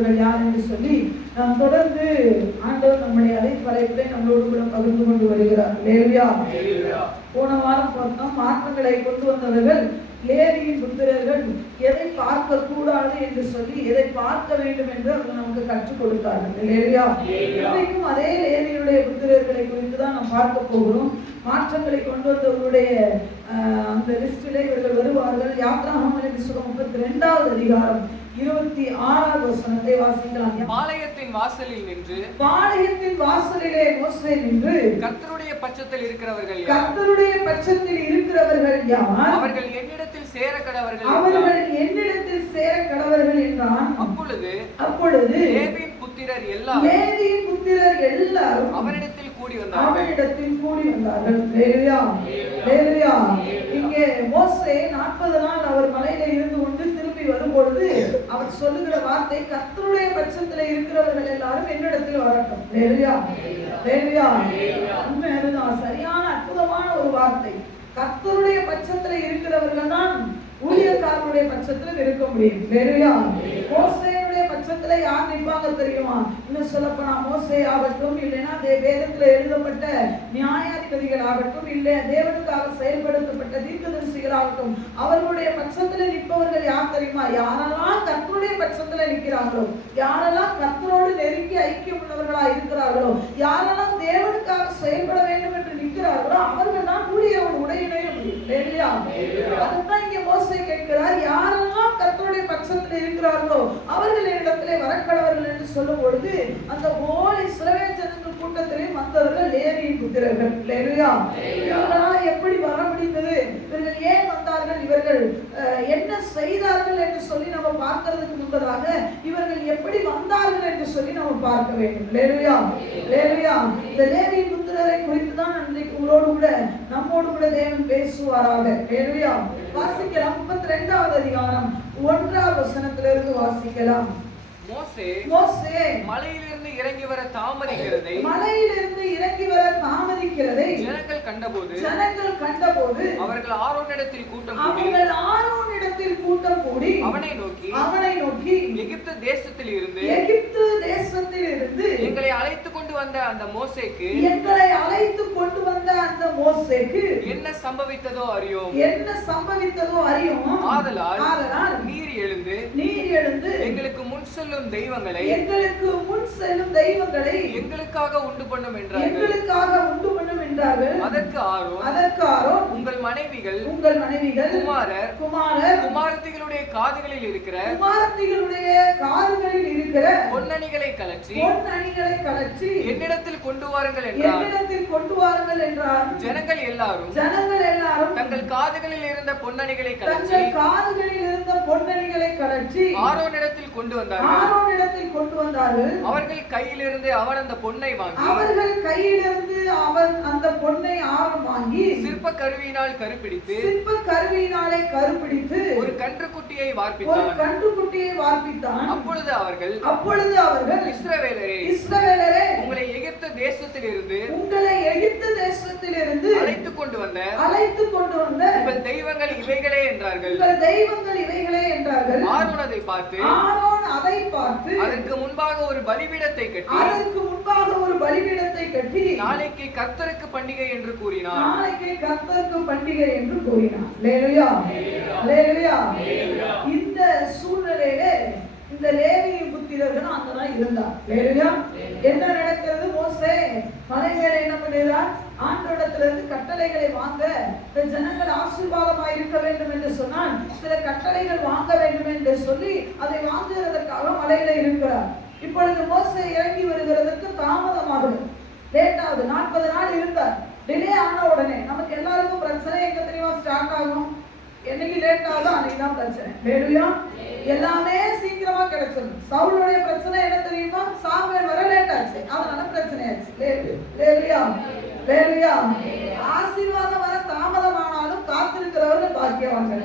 வந்தவர்கள் யார் என்று சொல்லி நாம் தொடர்ந்து ஆண்டவர் நம்முடைய அழைப்பை நம்மளோடு கூட பகிர்ந்து கொண்டு வருகிறார். லேவியா போன வாரம் பார்த்தோம், மாற்றங்களை கொண்டு வந்தவர்கள் லேவியின் புத்திரர்கள் எதை பார்க்க கூடாது என்று சொல்லி எதை பார்க்க வேண்டும் என்று அவங்க நமக்கு கற்றுக் கொடுத்தார்கள். லேவியா இன்றைக்கும் அதே லேவியுடைய புத்திரர்களை குறித்து தான் நாம் பார்க்க போகிறோம். மாற்றங்களை கொண்டு வந்தவர்களுடைய அந்த லிஸ்டிலே இவர்கள் வருவார்கள். யாத்ராகமங்களின் புத்தகம் 32வது அதிகாரம் 26வது வசனத்தை வாசிக்கலாம். பாளையத்தின் வாசலில் நின்று, பாளையத்தின் வாசலிலே மோசே நின்று, கர்த்தருடைய பட்சத்தில் இருக்கிறவர்கள் யார்? கர்த்தருடைய பட்சத்தில் இருக்கிறவர்கள் யார்? அவர்கள் என்னிடத்தில் சேர கடவர்கள், அவர்கள் என்னிடத்தில் சேர கடவர்கள் என்றான். அப்பொழுது லேவியின் புத்திரர் எல்லாரும் அவரிடத்தில் கூடி வந்தார்கள். லேவியா இங்கே மோசே 40 நாள் அவர் மலையில இருந்து கொண்டு திரும்பி வரும்பொழுது அவர் சொல்லுகிற வார்த்தை, கர்த்தருடைய பட்சத்துல இருக்கிறவர்கள் எல்லாரும் என்னிடத்தில் வரட்டும். லேவியா உண்மைதான், சரியான அற்புதமான ஒரு வார்த்தை. கர்த்தருடைய பட்சத்துல இருக்கிறவர்கள் தான் ஊழியக்காரருடைய பட்சத்துல இருக்க முடியும். லேவியா மோசேயுடைய பட்சத்துல யார் நிற்பாங்க தெரியுமா? இன்னும் சொல்லப்போனா மோசே ஆகட்டும், இல்லைன்னா வேதத்துல எழுதப்பட்ட நியாயாதிபதிகள் ஆகட்டும், இல்லை தேவனுக்காக செயல்படுத்தப்பட்ட தீர்க்கதரிசிகள் ஆகட்டும், அவர்களுடைய பட்சத்துல நிற்பவர்கள் யார் தெரியுமா? யாரெல்லாம் கர்த்தருடைய பட்சத்துல நிற்கிறார்களோ, யாரெல்லாம் கர்த்தரோடு நெருங்கி ஐக்கியம் உள்ளவர்களா இருக்கிறார்களோ, யாரெல்லாம் தேவனுக்காக செயல்பட வேண்டும் என்று நிற்கிறார்களோ, அவர்கள் தான் ஊழியரோடு உடையிணைய முடியும். அதுதான் இங்க மோசே கேட்கிறார், யாரெல்லாம் கர்த்தருடைய பட்சத்தில் இருக்கிறார்களோ அவர்கள் இடத்திலே வரக்கடவர்கள் என்று சொல்லும் பொழுது அந்த ஓல் இஸ்ரவேல் ஜனங்கள் கூட்டத்திலே வந்தவர்கள் லேவியின் புத்திரர்கள். இவர்களால் எப்படி வர முடிந்தது? இவர்கள் ஏன் வந்தார்கள்? இவர்கள் என்ன செய்தார்கள் என்று சொல்லி நம்ம பார்க்கிறதுக்கு முன்பதாக இவர்கள் எப்படி வந்தார்கள் என்று சொல்லி நம்ம பார்க்க வேண்டும். லேவியா இந்த லேவியின் புத்திரரை குறித்து தான் இன்றைக்கு உங்களோடு கூட நம்மோடு கூட தேவன் பேசுவாராக. லேவியா வாசிக்கலாம். 32வது அதிகாரம் 1வது வசனத்திலிருந்து வாசிக்கலாம். மோசே மலையிலிருந்து இறங்கி வர தாமதிக்கிறதை ஜனங்கள் கண்டபோது அவர்கள் ஆரோனிடத்தில் கூட்டம் கூடி அவனை நோக்கி எகிப்து தேசத்தில் இருந்து எங்களை அழைத்து கொண்டு வந்த அந்த மோசேக்கு என்ன சம்பவித்ததோ அறியோம். ஆதலால் நீர் எழுந்து எங்களுக்கு முன் செல்லும் தெய்வங்களை எங்களுக்காக உண்டு பண்ணும் என்றார்கள். அதற்கு ஆரோன் உங்கள் மனைவிகள் குமாரத்திகளுடைய காதுகளில் இருக்கிற பொன்னணிகளை கலற்றி என்னிடத்தில் கொண்டு வாருங்கள் என்றார். ஜனங்கள் எல்லாரும் தங்கள் காதுகளில் இருந்த பொன்னணிகளை கலற்றி ஆரோனிடத்தில் கொண்டு வந்தார்கள். அவர்கள் கையிலிருந்து அவன் அந்த பொன்னை வாங்கி சிற்ப கருவியினால் கருப்பிடித்து ஒரு கன்றுக்குட்டியை வார்ப்பித்தான். அப்பொழுது அவர்கள் இஸ்ரவேலரே உங்களை எகிப்து தேசத்திலிருந்து அழைத்து கொண்டு வந்த உங்கள் தெய்வங்கள் இவைகளே என்றார்கள். ஆரோன் அதை பார்த்து அதற்கு முன்பாக ஒரு பலிபீடத்தை கட்டி நாளைக்கு கர்த்தருக்கு பண்டிகை என்று கூறினார். இந்த சூழ்நிலையில இந்த லேவியின் புத்திரர்கள் அங்கதான் இருந்தார். என்ன நடக்கிறது? மோசே மலை மேல என்ன பண்ணுகிறார்? ஆண்டவரிடத்திலிருந்து கட்டளைகளை வாங்க, இந்த ஜனங்கள் ஆசீர்வாதமாய் இருக்க வேண்டும் என்று சொன்னால் சில கட்டளைகள் வாங்க வேண்டும் என்று சொல்லி அதை வாங்குவதற்காக மலையில இருக்கிறார். இப்பொழுது மோசே இறங்கி வருகிறதுக்கு தாமதமாகுது, லேட்டாகுது. 40 நாள் இருந்தார். டிலே ஆன உடனே நமக்கு எல்லாருக்கும் பிரச்சனை எங்க தெரியுமா ஸ்டார்ட் ஆகும்? என்னைக்கு லேட் ஆகுதோ அன்னைக்கு தான் பிரச்சனை. எல்லாமே சீக்கிரமா கிடைச்சிடும். சவுலுடைய பிரச்சனை என்ன தெரியுமா? சாமுவேல் வர லேட் ஆச்சு, அதனால பிரச்சனை ஆச்சு. ஆசீர்வாதம் வர தாமதமானாலும் காத்திருக்கிறவர்கள் பாக்கியவான்கள்.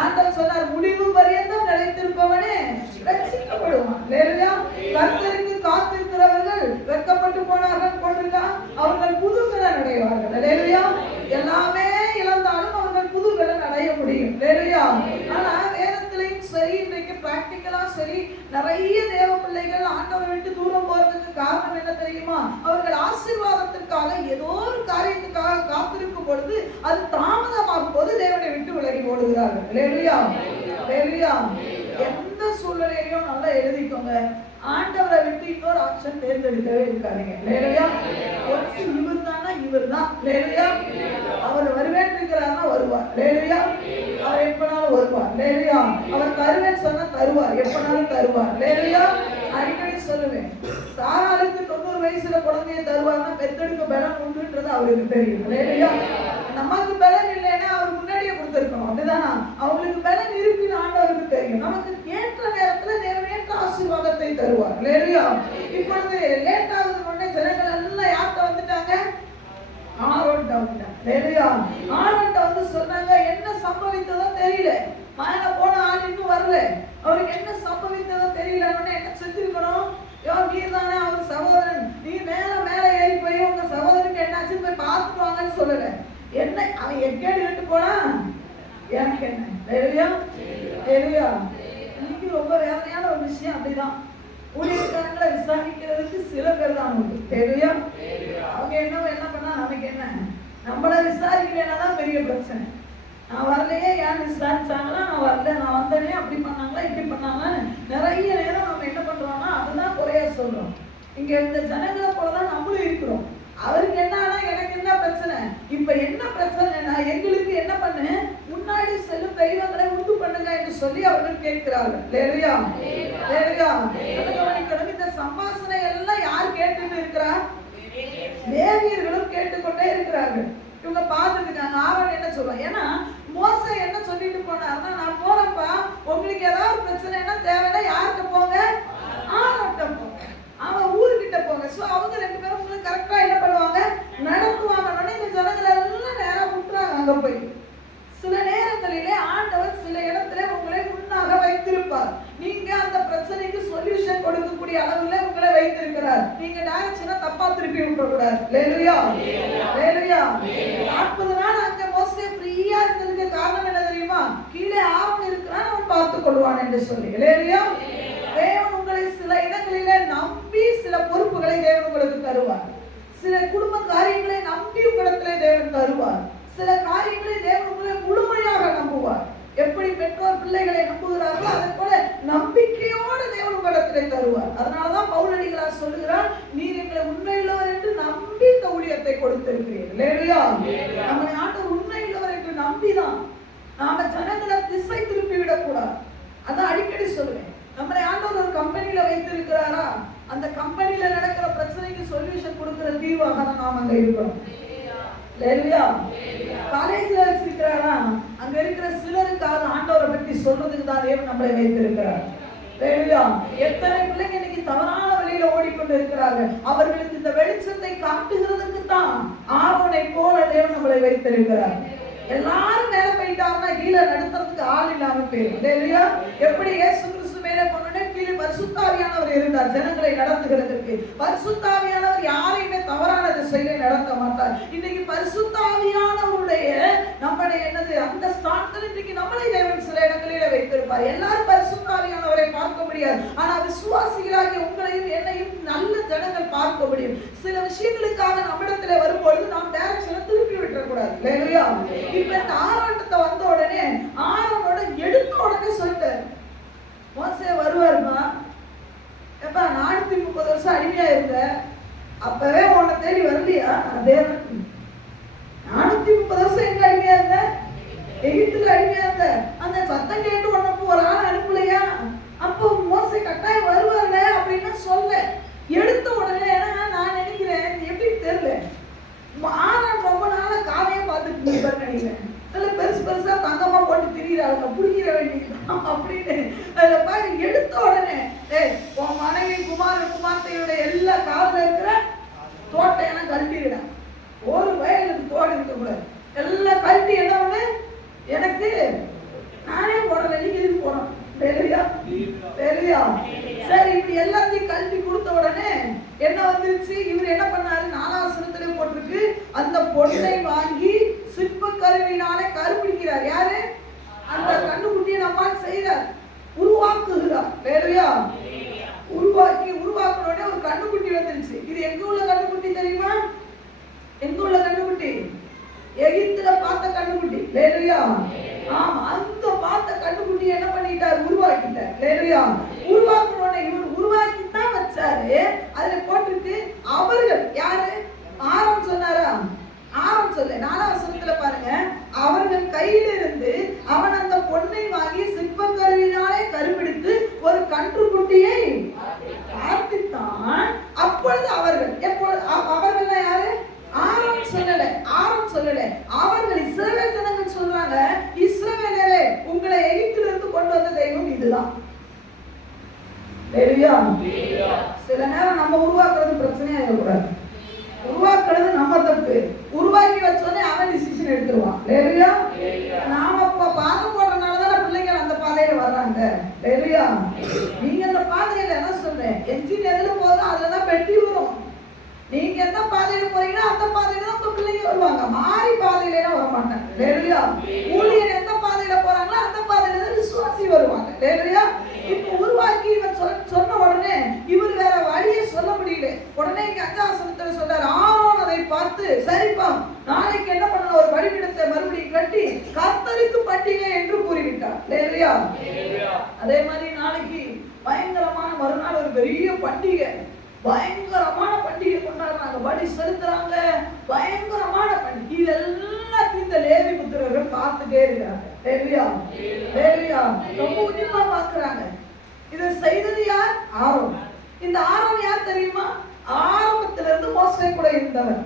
ஆண்டவர் சொன்னார், முடிவு பரியந்தம் நிலைத்திருப்பவனே ரட்சிக்கப்படுவான். கர்த்தருக்கு காத்திருக்கிறவர்கள் வெட்கப்பட்டு போனார்கள் போட்டிருக்கான், அவர்கள் புது பலன் அடைவார்கள். எல்லாமே இழந்தாலும் அவர்கள் புது பலன் அடைய முடியும். ஆனா வேதத்திலையும் சரி, இன்றைக்கு பிராக்டிக்கலா சரி, நிறைய தேவ பிள்ளைகள் ஆண்டவரை விட்டு தூரம் போறதுக்கு காரணம் என்ன தெரியுமா? அவர்கள் ஆசீர்வாதத்திற்காக ஏதோ ஒரு காரியத்துக்காக காத்திருக்கும் பொழுது அது தாமதமாகும் போது தேவனை விட்டு விலகி ஓடுகிறார்கள். அல்லேலூயா, அல்லேலூயா. எந்த சூழ்நிலையிலும் நல்லா எழுதிக்கோங்க, ஆண்டவரை விட்டு இன்னொரு ஆப்ஷன் தேர்ந்தெடுக்கவே இருக்காதீங்க. அல்லேலூயா. இவர் தானா இவர் தான். அல்லேலூயா. அவர் வருவேன் இருக்கிறார்னா வருவார். அல்லேலூயா. அவர் எப்பனாலும் வருவார். அல்லேலூயா. அவர் தருவேன் சொன்னா தருவார், எப்பனாலும் தருவார். அல்லேலூயா. அடிக்கடி சொல்லுவேன், சாராளுக்கு 90 வயசுல குழந்தைய தருவார்னா பெத்தெடுக்க பலன் உண்டுன்றது அவருக்கு தெரியும். அல்லேலூயா. நமக்கு பலன் இல்லைன்னா அவர் முன்னாடியே கொடுத்திருக்கணும், அப்படிதானா? அவங்களுக்கு பலன் இருக்குன்னு ஆண்டவருக்கு தெரியும். நமக்கு ஏற்ற நேரத்துல தேவன் ஏற்ற ஆசீர்வாதத்தை தருவார். அல்லேலூயா. இப்பொழுது லேட் ஆகுது உடனே ஜனங்கள் எல்லாம் யார்கிட்ட வந்துட்டாங்க? ஆரோன்ட்ட வந்துட்டாங்க. அல்லேலூயா. ஆரோன்ட்ட வந்து சொன்னாங்க, என்ன சம்பவித்ததோ தெரியல, மேல போன ஆள் இன்னும் வரல, அவருக்கு என்ன சம்பவித்ததோ தெரியல. என்ன செஞ்சிருக்கணும்? நீர் தானே அவர் சகோதரன், நீ மேல ஏறி போய் உங்க சகோதரனுக்கு என்னாச்சு போய் பார்த்துட்டு வாங்கன்னு சொல்லல. என்ன அவன் எக்கேடு கேட்டு போனா எனக்கு என்ன? அல்லேலூயா, அல்லேலூயா. இன்னைக்கு ரொம்ப வேதனையான ஒரு விஷயம். அப்படிதான் ஊழியக்காரங்களை விசாரிக்கிறதுக்கு சில பேர் தான் உண்டு. அல்லேலூயா. அவங்க என்ன பண்ணா நமக்கு என்ன? நம்மளை விசாரிக்கலன்னா பெரிய பிரச்சனை. நான் வரலையே, ஏன் விசாரிச்சாங்களா, நான் வரல, நான் வந்தனே, அப்படி பண்ணாங்களா, இப்படி பண்ணாங்களா, நிறைய நேரம் நம்ம என்ன பண்றோம்னா அதுதான் குறையா சொல்றோம். இங்க இந்த ஜனங்களை போலதான் நம்மளும் இருக்கிறோம். அவருக்கு என்னன்னா எனக்கு என்ன பிரச்சனை? இப்ப என்ன பிரச்சனைனா எங்களுக்கு என்ன பண்ணு, முன்னாடி செல்லும் தெய்வங்களை உண்டு பண்ணுங்க என்று சொல்லி அவர்கள் கேட்கிறார்கள். அல்லேலூயா, அல்லேலூயா. இந்த சம்பாஷணை எல்லாம் யார் கேட்டுட்டு இருக்கிறா? லேவியர்களும் கேட்டுக்கொண்டே இருக்கிறார்கள். இவங்க பார்த்துட்டு இருக்காங்க. ஆரோன் என்ன சொல்றான்? ஏன்னா மோசே என்ன சொல்லிட்டு போனாருன்னா, நான் போறப்பா உங்களுக்கு ஏதாவது பிரச்சனைனா தேவைன்னா யார்கிட்ட போங்க? ஆரோன்ட்ட போங்க, அவன் ஊருக்கிட்ட போங்க. சோ அவங்க ரெண்டு பேரும் உங்களுக்கு கரெக்டா என்ன பண்ணுவாங்க? நடத்துவாங்க. இந்த ஜனங்களை எல்லாம் நேரா விட்டுறாங்க அங்க போய். சில நேரங்களிலே ஆண்டவர் சில இடத்துல உங்களை முன்னாக வைத்திருப்பார். நீங்க அந்த பிரச்சனைக்கு சொல்யூஷன் கொடுக்கக்கூடிய அளவுல உங்களை வைத்திருக்கிறார். நீங்க டைரக்ஷனை தப்பா திருப்பி விட்டுற கூடாது. அல்லேலூயா, அல்லேலூயா. 40 நாள் அங்க மோசே ஃப்ரீயா இருந்ததுக்கு காரணம் என்ன தெரியுமா? கீழே ஆரோன் இருக்கிறான், அவன் பார்த்துக் கொள்வான் என்று சொல்லி. அல்லேலூயா. தேவன் உங்களை சில இடங்களிலே நம்பி சில பொறுப்புகளை தேவன் உங்களுக்கு தருவார். சில குடும்ப காரியங்களை நம்பி உங்களிடத்திலே தேவன் தருவார். சில காரியங்களை தேவன் உங்களை முழுமையாக நம்புவார். எப்படி பெற்றோர் பிள்ளைகளை நம்புகிறார்களோ அதை போல நம்பிக்கையோடு தேவன் உங்களிடத்திலே தருவார். அதனாலதான் பவுலடிகளார் சொல்லுகிறார், நீர் எங்களை உண்மையுள்ளவர் என்று நம்பி இந்த ஊழியத்தை கொடுத்திருக்கிறீர்கள். அல்லேலூயா. நம்மை ஆண்டவர் உண்மையுள்ளவர் என்று நம்பிதான் நாம ஜனங்களை திசை திருப்பி விடக்கூடாது. அதான் அடிக்கடி சொல்லுவேன். நம்மளை ஆண்டவர் ஒரு கம்பெனியில வைத்திருக்கிறாரா, அந்த கம்பெனியில நடக்கிற பிரச்சனைக்கு சொல்யூஷன் கொடுக்கிற தீர்வாக தான் நாம் அங்க இருக்கிறோம். அல்லேலூயா. காலேஜ்ல வச்சிருக்கிறாரா, அங்க இருக்கிற சிலருக்காக ஆண்டவரை பற்றி சொல்றதுக்கு தான் தேவன் நம்மளை வைத்திருக்கிறார். அல்லேலூயா. எத்தனை பிள்ளைங்க இன்னைக்கு தவறான வழியில ஓடிக்கொண்டு இருக்கிறார்கள். அவர்களுக்கு இந்த வெளிச்சத்தை காட்டுகிறதுக்கு தான் ஆரோனை போல தேவன் நம்மளை வைத்திருக்கிறார். எல்லாரும் மேல போயிட்டாங்கன்னா கீழே நடத்துறதுக்கு ஆள் இல்லாம போயிடும். அல்லேலூயா. எப்படி இயேசு கிறிஸ்து மேல போனோடனே கீழே பரிசுத்தாவியானவர் இருந்தார் ஜனங்களை நடத்துகிறதுக்கு. பரிசுத்தாவியானவர் யாரையுமே தவறான திசையிலே நடத்த மாட்டார். இன்னைக்கு பரிசுத்தாவியானவருடைய நம்முடைய என்னது அந்த ஸ்தானத்தில் இன்னைக்கு நம்மளை தேவன் சில இடங்களிலே வைத்திருப்பார். எல்லாரும் பரிசுத்தாவியானவரை பார்க்க முடியாது, ஆனா விசுவாசிகளாகிய உங்களையும் என்னையும் நல்ல ஜனங்கள் பார்க்க முடியும். சில விஷயங்களுக்காக நம்மிடத்திலே வரும்பொழுது நாம் டைரக்ஷனை திருப்பி விட்டுறக்கூடாது. அல்லேலூயா. இப்ப இந்த ஆரோட்டத்தை வந்த உடனே ஆரோனோட எடுத்த உடனே சொல்லிட்டாரு, மோசே வருவாருமா, எப்ப 430 வருஷம் அடிமையா இருந்த, அப்பவே உன்னை தேடி வரலையா? தேவன் 430 வருஷம் எங்க அடிமையா இருந்த? எகிப்துல அடிமையா இருந்த. அந்த சத்தம் கேட்டு உனக்கு ஒரு ஆள் அனுப்பலையா? அப்போ மோசே கட்டாயம் வருவார்ல அப்படின்னு சொல்ல. எடுத்த உடனே நான் நினைக்கிறேன், எப்படி தெரியல, ஆரோன் ரொம்ப நாள காலையே பார்த்துட்டு நினைக்கிறேன். பெருசு பெருசா தங்கமா போட்டு திரியிறாங்க, புடிக்கிற வேண்டியது அப்படின்னு அதுல பாரு. எடுத்த உடனே உன் மனைவி குமார்த்தையோட எல்லா காதுல இருக்கிற தோட்டையெல்லாம் கழட்டிடுடா. ஒரு வயலுக்கு தோடு இருக்க கூடாது, எல்லாம் கழட்டி என்ன ஒண்ணு எனக்கு நானே போடல, நீங்க இது போடணும். சரி, இப்படி எல்லாத்தையும் கல்வி கொடுத்த உடனே என்ன வந்துருச்சு? இவர் என்ன பண்ணாரு? 4ஆம் வசனத்திலே போட்டிருக்கு, அந்த பொண்ணை வாங்கி சிற்ப கருவினாலே கருப்பிடிக்கிறார். யாரு? அந்த கண்ணுக்குட்டியை நம்மால் செய்தார், உருவாக்குகிறார். அல்லேலூயா. உருவாக்கணும்னே ஒரு கண்ணுக்குட்டி வந்துருச்சு. இது எங்க உள்ள கண்ணுக்குட்டி தெரியுமா? எங்க உள்ள கண்ணுக்குட்டி? எகிப்துல பார்த்த கண்ணுக்குட்டி. ஹல்லேலூயா. ஆமா, அந்த பார்த்த கண்ணுக்குட்டி என்ன பண்ணிட்டார்? உருவாக்கிட்டார். ஹல்லேலூயா. உருவாக்கணும்னே இவர் உருவாக்கி தான் வச்சாரு. அதுல போட்டுருக்கு அவர்கள் யாரு? ஆரோன் சொன்னாரா? ஆரோன் சொல்ல 4ஆம் வசனத்துல பாருங்க, அவர்கள் கையிலிருந்து அவன் அந்த பொன்னை வாங்கி சிற்பம் கருவினாலே கருப்பிடித்து ஒரு கன்றுக்குட்டியை ஆர்ப்பித்தான். அப்பொழுது அவர்கள், எப்பொழுது அவர்கள் யாரு? ஆரோன் சொல்லல, ஆரோன் சொல்லல, அவர்கள் இஸ்ரவேல் ஜனங்கள் சொல்றாங்க, இஸ்ரவேலரே உங்களை எகிப்திலிருந்து கொண்டு வந்த தெய்வம் இதுதான். ஹல்லேலூயா. சில நேரம் நம்ம உருவாக்குறது பிரச்சனையா இருக்கக்கூடாது. உருவாக்குறது நம்ம தப்பு. உருவாக்கி வச்சோடனே அவன் டிசிஷன் எடுத்துருவான். ஹல்லேலூயா. நாம பாதம் போடுறதுனால தான் பிள்ளைங்க அந்த பாதையில வர்றாங்க. ஹல்லேலூயா. நீங்க அந்த பாதையில என்ன சொல்றேன், என்ஜின் எதுல போதும் அதுலதான் பெட்டி வரும். நீங்க எந்த பாதையில போறீங்களோ அந்த பாதையில தான் உங்க பிள்ளைங்க வருவாங்க. மாறி பாதையில வர மாட்டாங்க. ஹல்லேலூயா. ஊழியர் எந்த பாதையில போறாங்களோ அந்த பாதையில தான் விசுவாசி வருவாங்க. ஹல்லேலூயா. இப்ப உருவாக்கி இவன் சொன்ன உடனே இவர் வேற வழியே சொல்ல முடியல. உடனே இங்க 5ஆம் வசனத்துல சொல்றாரு, ஆரோன் அதை பார்த்து, சரிப்பா நாளைக்கு என்ன பண்ணலாம், ஒரு பலிபீடத்தை மறுபடியும் கட்டி கர்த்தருக்கு பண்டிகை என்று கூறிவிட்டார். ஹல்லேலூயா. அதே மாதிரி நாளைக்கு பயங்கரமான மறுநாள் ஒரு பெரிய பண்டிகை, பயங்கரமான பண்டிகை கொண்டாடுறாங்க, பலி செலுத்துறாங்க, பயங்கரமான பண்டிகை. இதெல்லாத்தையும் இந்த லேவி புத்திரர்கள் பார்த்துட்டே இருக்காங்க. ஹல்லேலூயா. ஹல்லேலூயா. ரொம்ப உன்னிப்பா பார்க்கறாங்க. இதை செய்தது யார்? ஆரோன். இந்த ஆரோன் யார் தெரியுமா? ஆரம்பத்துல இருந்து மோசே கூட இருந்தவர்.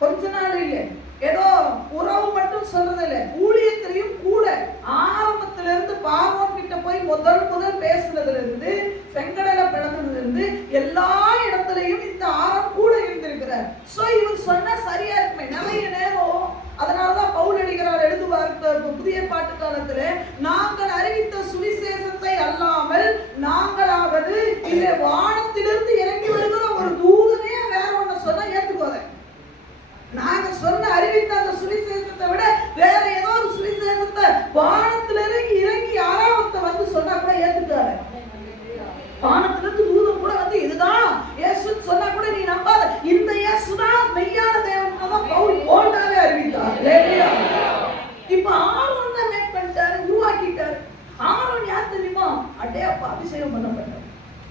கொஞ்ச நாள் இல்லை, ஏதோ உறவு மட்டும் சொல்றது இல்லை, ஊழியத்திலையும் கூட ஆரம்பத்துல இருந்து பார்வோன் கிட்ட போய் முதல் பேசுனதுல இருந்து, செங்கடலை பிளந்ததுல இருந்து எல்லா இடத்துலயும் இந்த ஆரோன் கூட இருந்திருக்கிறார். சோ இவர் சொன்னா சரியா இருக்குமே. நிறைய நேரம் அதனாலதான் பவுல் அடிக்கிறார் எழுதுவார் புதிய பாட்டு காலத்துல, நாங்கள் அறிவித்த சுவிசேஷத்தை அல்லாமல் நாங்களாவது இல்லை வானத்திலிருந்து இறங்கி வருகிற ஒரு தூதனே வேற ஒண்ணு சொன்னா ஏத்துக்கோத. நாங்க சொன்ன அறிவித்த அந்த சுவிசேஷத்தை விட வேற ஏதோ ஒரு சுவிசேஷத்தை வானத்துல இறங்கி யாராவது வந்து சொன்னா கூட ஏத்துக்காரு. வானத்திலிருந்து தூதன் கூட வந்து இதுதான் இயேசுன்னு சொன்னா கூட நீ நம்பாத. இந்த இயேசுதான் மெய்யான தேவன் தான் பவுல் போல்டாவே அறிவித்தார். ஹல்லேலூயா. இப்ப ஆரோன் தான் மேக் பண்ணிட்டாரு, உருவாக்கிட்டாரு. ஆரோன் யார் தெரியுமா? அடேப்பா அபிஷேகம் பண்ணப்பட்டார்.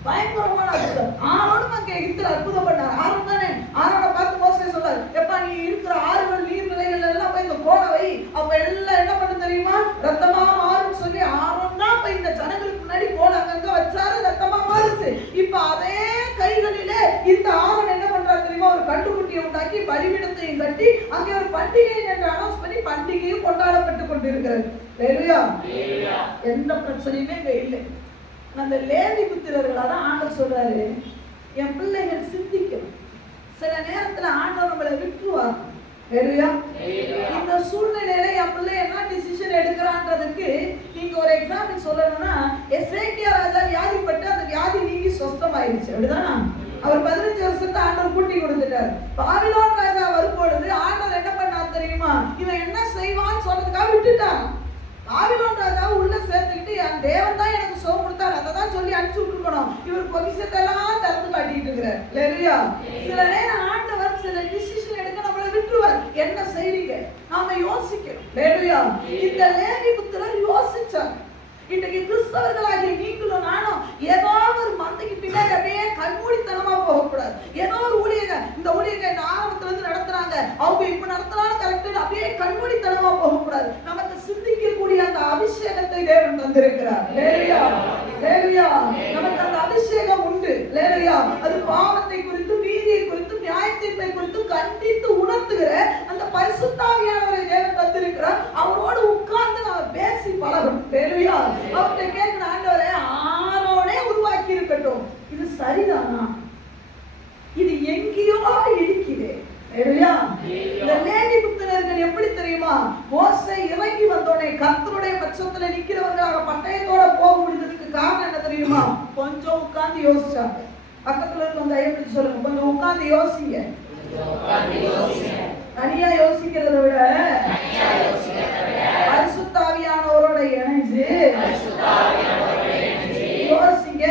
பயங்கரமான அற்புதம். ஆரோனும் அங்கே இருக்கிற அற்புதம் பண்ணார். ஆரோன் தானே. ஆரோனை பார்த்து மோசே சொல்றாரு, எப்பா நீ இருக்கிற ஆறுகள் நீர்நிலைகள் எல்லாம் போய் இந்த கோடை வை, அப்ப எல்லாம் என்ன பண்ண தெரியுமா, ரத்தமா மாறும் சொல்லி ஆரோன் தான் போய் இந்த ஜனங்களுக்கு முன்னாடி கோடை அங்கங்க வச்சாரு, ரத்தமா மாறுச்சு. இப்ப அதே கைகளிலே இந்த ஆரோன் என்ன பண்றாரு தெரியுமா, ஒரு கண்டுக்குட்டியை உண்டாக்கி பலிபீடத்தையும் கட்டி அங்கே ஒரு பண்டிகை என்று அனௌன்ஸ் பண்ணி பண்டிகையும் கொண்டாடப்பட்டு கொண்டிருக்கிறது. ஹல்லேலூயா. எந்த பிரச்சனையுமே இங்க இல்லை. அந்த லேவி புத்திரர்களாதான் ஆண்டவர் சொல்றாரு, என் பிள்ளைகள் சிந்திக்கணும். சில நேரத்துல ஆண்டவர் நம்மளை விட்டுருவாங்க. ஹல்லேலூயா. இந்த சூழ்நிலையில என் பிள்ளை என்ன டிசிஷன் எடுக்கிறான்றதுக்கு நீங்க ஒரு எக்ஸாம்பிள் சொல்லணும்னா, எசேக்கியா ராஜா வியாதிப்பட்டு அந்த வியாதி நீங்கி சொஸ்தமாயிருச்சு. அப்படிதானா? அவர் 15 வருஷத்தை ஆண்டவர் கூட்டி கொடுத்துட்டார். பாபிலோன் ராஜா வரும்பொழுது ஆண்டவர் என்ன பண்ணார் தெரியுமா, இவன் என்ன செய்வான்னு சொல்றதுக்காக விட்டுட்டான். பாபிலோன் ராஜா உள்ள சேர்த்துக்கிட்டு என் தேவன் தான் எனக்கு சோகம் கொடுத்தாரு, அதை தான் சொல்லி அனுப்பிச்சு விட்டுருக்கணும். இவர் பொக்கிஷத்தெல்லாம் திறந்து காட்டிட்டு இருக்கிறார். ஹல்லேலூயா. சில நேரம் ஆண்டவர் சில டிசிஷன் எடுக்க நம்மளை விட்டுருவார். என்ன செய்வீங்க நாம யோசிக்கணும். ஹல்லேலூயா. இந்த லேவி புத்திரர் யோசிச்சாங்க. இன்றைக்கு கிறிஸ்தவர்களாகிய நீங்களும் நானும் ஏதோ ஒரு மந்தைக்கு பின்னாடி அப்படியே கண்மூடித்தனமா போகக்கூடாது. ஏதோ ஒரு ஊழியர்கள் இந்த ஊழியர்கள் இந்த ஆரம்பத்துல இருந்து நடத்துறாங்க, அவங்க இப்ப நடத்தினாலும் கரெக்ட், அப்படியே கண்மூடித்தனமா போகக்கூடாது. நமக்கு சிந்திக்கக்கூடிய அந்த அபிஷேகத்தை தேவன் தந்திருக்கிறார். ஹல்லேலூயா. ஹல்லேலூயா. நமக்கு அந்த அபிஷேகம் உண்டு. ஹல்லேலூயா. அது பாவத்தை குறித்து, நீதியை குறித்து, நியாயத்தீர்ப்பை குறித்து கண்டித்து உணர்த்துகிற அந்த பரிசுத்த ஆவியானவரை தேவன் தந்திருக்கிறார். அவரோடு உட்கார்ந்து நாம பேசி பழகணும். ஹல்லேலூயா. அவர்கிட்ட கேட்கிற ஆண்டவரே, ஆரோனே உருவாக்கி இருக்கட்டும், இது சரிதானா? இது எங்கேயோ இருக்குது. இந்த லேவி புத்திரர்கள் எப்படி தெரியுமா, மோசே இறங்கி வந்தோடனே கர்த்தருடைய பட்சத்துல நிக்கிறவர்களாக பட்டயத்தோட போக முடிஞ்சதுக்கு காரணம் என்ன தெரியுமா, கொஞ்சம் உட்கார்ந்து யோசிச்சாங்க. பக்கத்துல இருக்க தயவு சொல்லுங்க, கொஞ்சம் உட்கார்ந்து யோசிங்க. தனியா யோசிக்கிறத விட பரிசுத்த ஆவியானவரோட இணைஞ்சு யோசிங்க.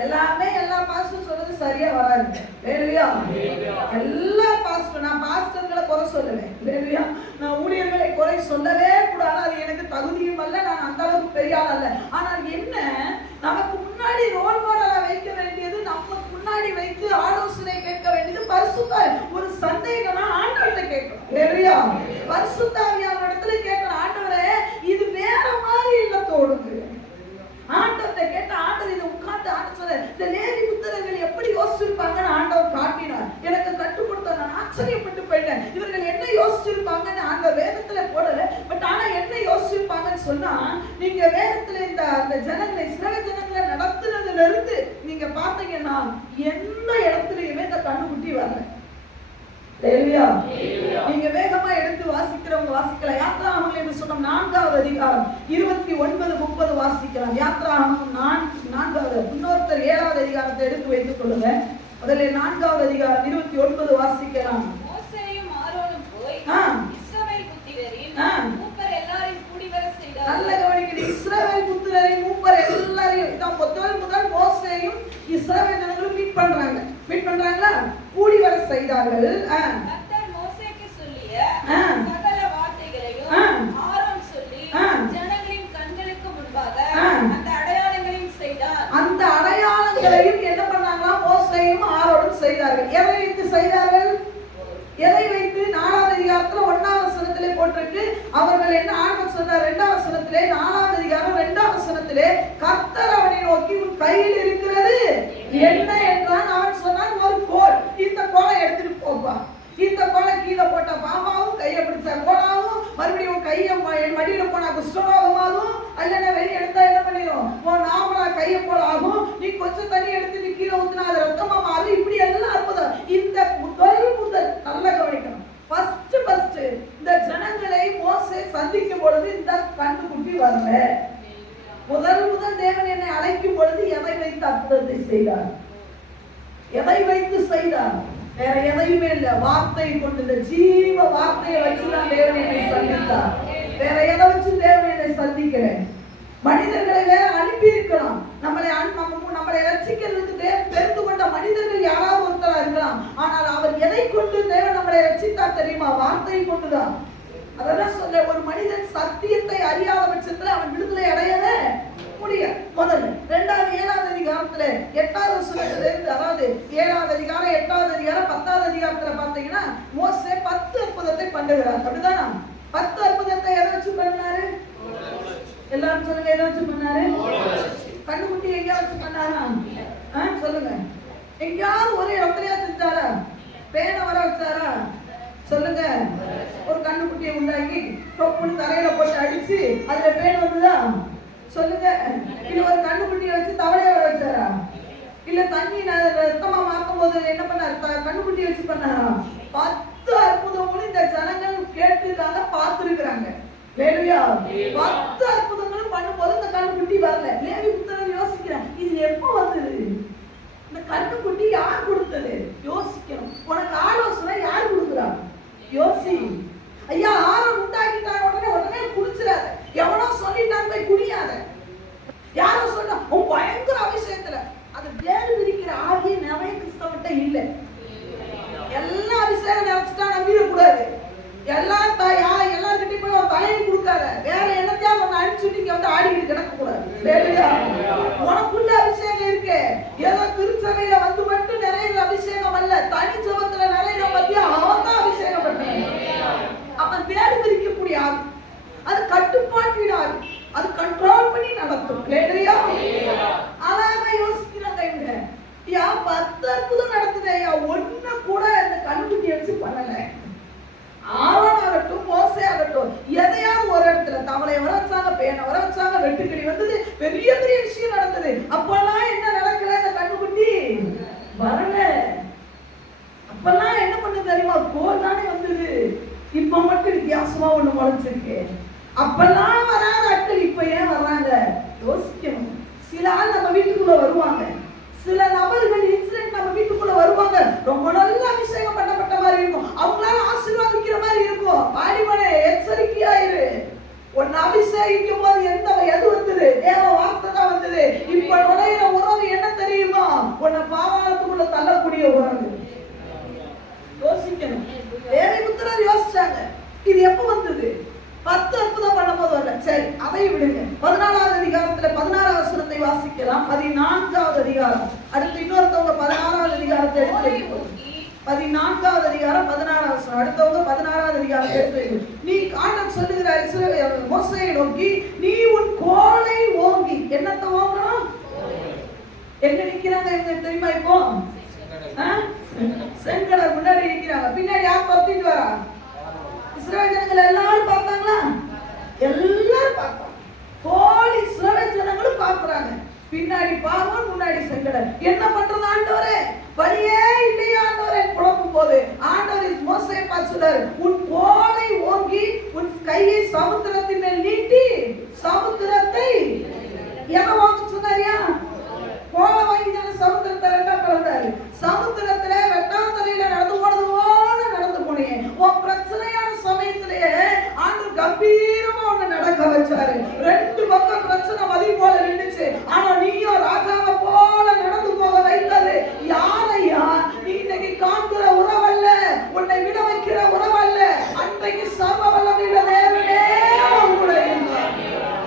எல்லாமே எல்லா பாஸ்டரும் சொல்றது சரியா வராது. ஹalleluya. எல்லா பாஸ்டர், நான் பாஸ்டர்களை குறை சொல்லுவேன். ஹalleluya. நான் ஊழியர்களை குறை சொல்லவே கூடாது. அது எனக்கு தகுதியும் அல்ல, நான் அந்த அளவுக்கு பெரிய ஆள் அல்ல. ஆனால் என்ன, நமக்கு முன்னாடி ரோல் மாடலா வைக்க வேண்டியது, நமக்கு முன்னாடி வைத்து ஆலோசனை கேட்க வேண்டியது பரிசுத்த. ஒரு சந்தேகம்னா ஆண்டவர்கிட்ட கேட்கணும். ஹalleluya. பரிசுத்த ஆவியானவரிடத்துல கேட்கணும், ஆண்டவரே இது வேற மாதிரி இல்ல தோணுது. ஆண்டவரை கேட்ட ஆண்டவர் இதை உட்கார்ந்து ஆண்டவர் சொல்ல, இந்த லேவி புத்திரர்கள் எப்படி யோசிச்சிருப்பாங்கன்னு ஆண்டவர் காட்டினார். எனக்கு கற்றுக் கொடுத்த நான் ஆச்சரியப்பட்டு போயிட்டேன். இவர்கள் என்ன யோசிச்சிருப்பாங்கன்னு ஆண்டவர் வேதத்துல போடல. பட் ஆனா என்ன யோசிச்சிருப்பாங்கன்னு சொன்னா, நீங்க வேதத்துல அந்த ஜனங்களை, இஸ்ரவேல் ஜனங்களை நடத்துனதுல இருந்து நீங்க பாத்தீங்கன்னா எந்த இடத்துலயுமே இந்த கண்ணுக்குட்டி வரல. ஹalleluya. நீங்க வேகமா எடுத்து வாசிக்கிறவங்க வாசிக்கலாம். யாத்ராகமம் என்று சொன்ன 4வது அதிகாரம் 29 30 வாசிக்கலாம். யாத்ராகமம் 4வது, இன்னொருத்தர் 7வது அதிகாரத்தை எடுத்து வைத்துக் கொள்ளுங்க. முதல்ல 4வது அதிகாரம் 29 வாசிக்கலாம். மோசேயும் ஆரோனும் போய் இஸ்ரவேல் புத்திரரின் மூப்பர் எல்லாரையும் கூடி வர செய்தார்கள். நல்ல கவனிக்கணும். இஸ்ரவேல் புத்திரரின் மூப்பர் எல்லாரையும், இதான் முதல் மோசேயும் இஸ்ரவேல் ஜனங்களும் மீட் பண்றாங்களா, கூடி வர செய்தார்கள். கர்த்தர் மோசேக்கு சொல்லிய சகல வார்த்தைகளையும் ஆரோன் சொல்லி ஜனங்களின் கண்களுக்கு முன்பாக அந்த அடையாளங்களையும் செய்தார். அந்த அடையாளங்களையும் என்ன பண்ணாங்களா, மோசேயும் ஆரோனும் செய்தார்கள். எதை வைத்து செய்தார்கள்? எதை வைத்து? 4வது அதிகாரத்துல 1வது வசனத்திலே போட்டிருக்கு. அவர்கள் என்ன ஆண்டவர் சொன்னார் 2வது வசனத்திலே, 4வது அதிகாரம் 2வது வசனத்திலே, கர்த்தர் அவனை நோக்கி உன் கையில் இருக்கிறது என்ன என்றான். அவன் சொன்னான், ஒரு கோல். இந்த கோலை எடுத்துட்டு போப்பா. இந்த கோலை கீழே போட்ட பாமாவும், கையை பிடிச்ச கோலாவும், மறுபடியும் கையை மடியில போனா குஷ்டரோகமாகும், அல்லனா வெளியே எடுத்தா என்ன பண்ணிடும், நாமளா கையை போல ஆகும். நீ கொஞ்சம் தண்ணி எடுத்து நீ கீழே ஊத்தினா அது ரத்தமா மாறும். இப்படி எல்லாம் அற்புதம். இந்த முதல் நல்ல கவனிக்கணும். ஃபர்ஸ்ட் இந்த ஜனங்களை மோசே சந்திக்கும் பொழுது இந்த கண்ணுக்குட்டி வரல. முதல் தேவன் என்னை அழைக்கும் பொழுது எதை வைத்து அற்புதத்தை செய்தார்? எதை வைத்து செய்தார்? வேற எதையுமே இல்ல. வார்த்தை கொண்டு, இந்த ஜீவ வார்த்தையை வச்சுதான் தேவன் என்னை சந்தித்தார். வேற எதை வச்சு தேவன் என்னை சந்திக்கிறேன்? மனிதர்களை வேற அனுப்பி இருக்கலாம். நம்மளை ரட்சிக்கிறதுக்கு தேவன் தெரிந்து கொண்ட மனிதர்கள் யாராவது ஒருத்தரா இருக்கலாம். ஆனால் அவர் எதை கொண்டு தேவன் நம்மளை ரட்சித்தார் தெரியுமா? வார்த்தையை கொண்டுதான். அதெல்லாம் சொல்ல, ஒரு மனிதன் சத்தியத்தை அறியாத பட்சத்துல அவன் விடுதலை அடையவே முடியாது. முதல்ல 7வது அதிகாரத்துல 8வது வசனத்துல இருந்து, அதாவது 7வது அதிகாரம் 8வது அதிகாரம் 10வது அதிகாரத்துல பாத்தீங்கன்னா மோசே 10 அற்புதத்தை பண்ணுகிறார். அப்படிதானா? 10 அற்புதத்தை எதை வச்சு பண்ணாரு? எல்லாரும் சொல்லுங்க, எதை வச்சு பண்ணாரு? கண்ணுக்குட்டி எங்கேயா வச்சு பண்ணாரா? சொல்லுங்க. எங்கேயாவது ஒரு இடத்துலயா செஞ்சாரா? பேனை வர வச்சாரா? சொல்லுங்க. ஒரு கண்ணுக்குட்டியை உண்டாக்கி தொப்புன்னு தரையில போட்டு அடிச்சு அதுல பேன் வந்துதா? சொல்லுங்க. இல்ல ஒரு கண்ணுக்குட்டியை வச்சு தவளைய வர வச்சாரா? இல்ல தண்ணி ரத்தமா மாற்றும் போது என்ன பண்ணாரு? கண்ணுக்குட்டியை வச்சு பண்ணாரா? 10 அற்புதங்களும் இந்த ஜனங்கள் கேட்டுருக்காங்க, பார்த்திருக்கிறாங்க. ஹalleluya. 10 அற்புதங்களும் பண்ணும்போது இந்த கண்ணுக்குட்டி வரல. லேவி புத்திரர் யோசிக்கிறான், இது எப்போ வந்தது? இந்த கண்ணுக்குட்டி யார் கொடுத்தது? யோசிக்கணும். உனக்கு ஆலோசனை யார் கொடுக்குறா? யோசி. ஐயா ஆரோன் உண்டாக்கிட்டாங்க, உடனே குடிச்சிடாத. எவனோ சொல்லிட்டான் போய் குடியாத. யாரோ சொன்னா உன் பயங்கர அபிஷேகத்துல அது வேறு விரிக்கிற ஆகிய நிறைய கிறிஸ்தவர்கிட்ட இல்ல. எல்லா அபிஷேகம் நினைச்சிட்டா நம்பிடக்கூடாது. எல்லார்கிட்டையும் போய் தலையை கொடுக்காத. வேற என்னத்தையாவது ஒண்ணு அனுப்பிச்சுட்டு இங்க வந்து ஆடிக்கிட்டு கிடக்க கூடாது. உனக்குள்ள அபிஷேகம் இருக்கு. ஏதோ திருச்சபையில வந்து மட்டும் நிறைய அபிஷேகம் அல்ல, தனி ஜபத்துல நிறைய பத்தியா அவன் தான் அபிஷேகம் பண்ண. அவன் வேறு விரிக்கக்கூடிய ஆள். அது கட்டுப்பாட்டிடாது, அது கண்ட்ரோல் பண்ணி நடத்தும். அழகா யோசிக்கிறாங்க இவங்க. 10 அற்புதம் நடத்துதே, ஒண்ணு கூட இந்த கண்ணுக்குட்டி வச்சு பண்ணல. ஆரோன் ஆகட்டும், மோசே ஆகட்டும், எதையாவது ஒரு இடத்துல தவளை வர வச்சாங்க, பேனை வர வச்சாங்க, வெட்டுக்கிளி வந்தது, பெரிய பெரிய விஷயம் நடந்தது. அப்பெல்லாம் என்ன நடக்கல? இந்த கண்ணுக்குட்டி வரல. அப்பெல்லாம் என்ன பண்ணு தெரியுமா? கோல் தானே வந்தது. இப்ப மட்டும் வித்தியாசமா ஒண்ணு முளைச்சிருக்கு. அப்பெல்லாம் வராத ஆட்கள் இப்ப ஏன் வர்றாங்க? யோசிக்கணும். சில ஆள் நம்ம வீட்டுக்குள்ள வருவாங்க, சில நபர்கள் இன்சிடென்ட் நம்ம வீட்டுக்குள்ள வருவாங்க. ரொம்ப நல்ல அபிஷேகம் பண்ணப்பட்ட மாதிரி இருக்கும், அவங்களால ஆசீர்வாதிக்கிற மாதிரி இருக்கும். பாடிமனே எச்சரிக்கையாயிரு. ஒன்னு அபிஷேகிக்கும் போது எது வந்தது? தேவ வார்த்தை தான் வாசிக்கலாம். 14வது அதிகாரம். அடுத்து இன்னொருத்தவங்க 16வது அதிகாரத்தை எடுத்து வைக்கணும். 14வது அதிகாரம் 16வது வசனம். அடுத்தவங்க 16வது அதிகாரத்தை எடுத்து வைக்கணும். நீ ஆண்டவர் சொல்லுகிறார் இஸ்ரவேல் மோசேயை நோக்கி, நீ உன் கோலை ஓங்கி. என்னத்தை ஓங்கணும்? எங்க நிக்கிறாங்க இவங்க தெரியுமா? இப்போ செங்கடல் முன்னாடி நிக்கிறாங்க. பின்னாடி யார் பார்த்துட்டு வரா? இஸ்ரவேல் ஜனங்கள் எல்லாரும் பார்த்தாங்களா? எல்லாரும் பார்த்தாங்க. கோல் இஸ்ரவேல் ஜனங்களும் பார்க்கறாங்க. பின்னாடி பார்வோன், முன்னாடி செங்கடல். என்ன பண்றது ஆண்டவரே? வழியே இல்லையா ஆண்டவரே? குழம்பும் போது ஆண்டவர் மோசேயை பார்த்து சொல்றாரு, உன் கோலை ஓங்கி உன் கையை சமுத்திரத்தின் மேல் நீட்டி சமுத்திரத்தை எதை வாங்க சொன்னாரியா? கோலை வாங்கி தானே சமுத்திரத்தை ரெண்டா பிளந்தாரு. சமுத்திரத்துல வெட்டாந்தரையில நடந்து போனது போல நடந்து போனீங்க. உன் பிரச்சனையான சமயத்திலேயே ஆண்டவர் கம்பீரமா உன்னை நடக்க வச்சாரு. ரெண்டு பக்கம் பிரச்சனை மதி போல நின்றுச்சு. ஆனா நீயும் ராஜாவை போல நடந்து போக வைத்தது யாரையா? நீ இன்னைக்கு காண்கிற உறவல்ல, உன்னை விட வைக்கிற உறவல்ல. அன்றைக்கு சர்வ வல்லமையுள்ள தேவனே கூட இருந்தார்.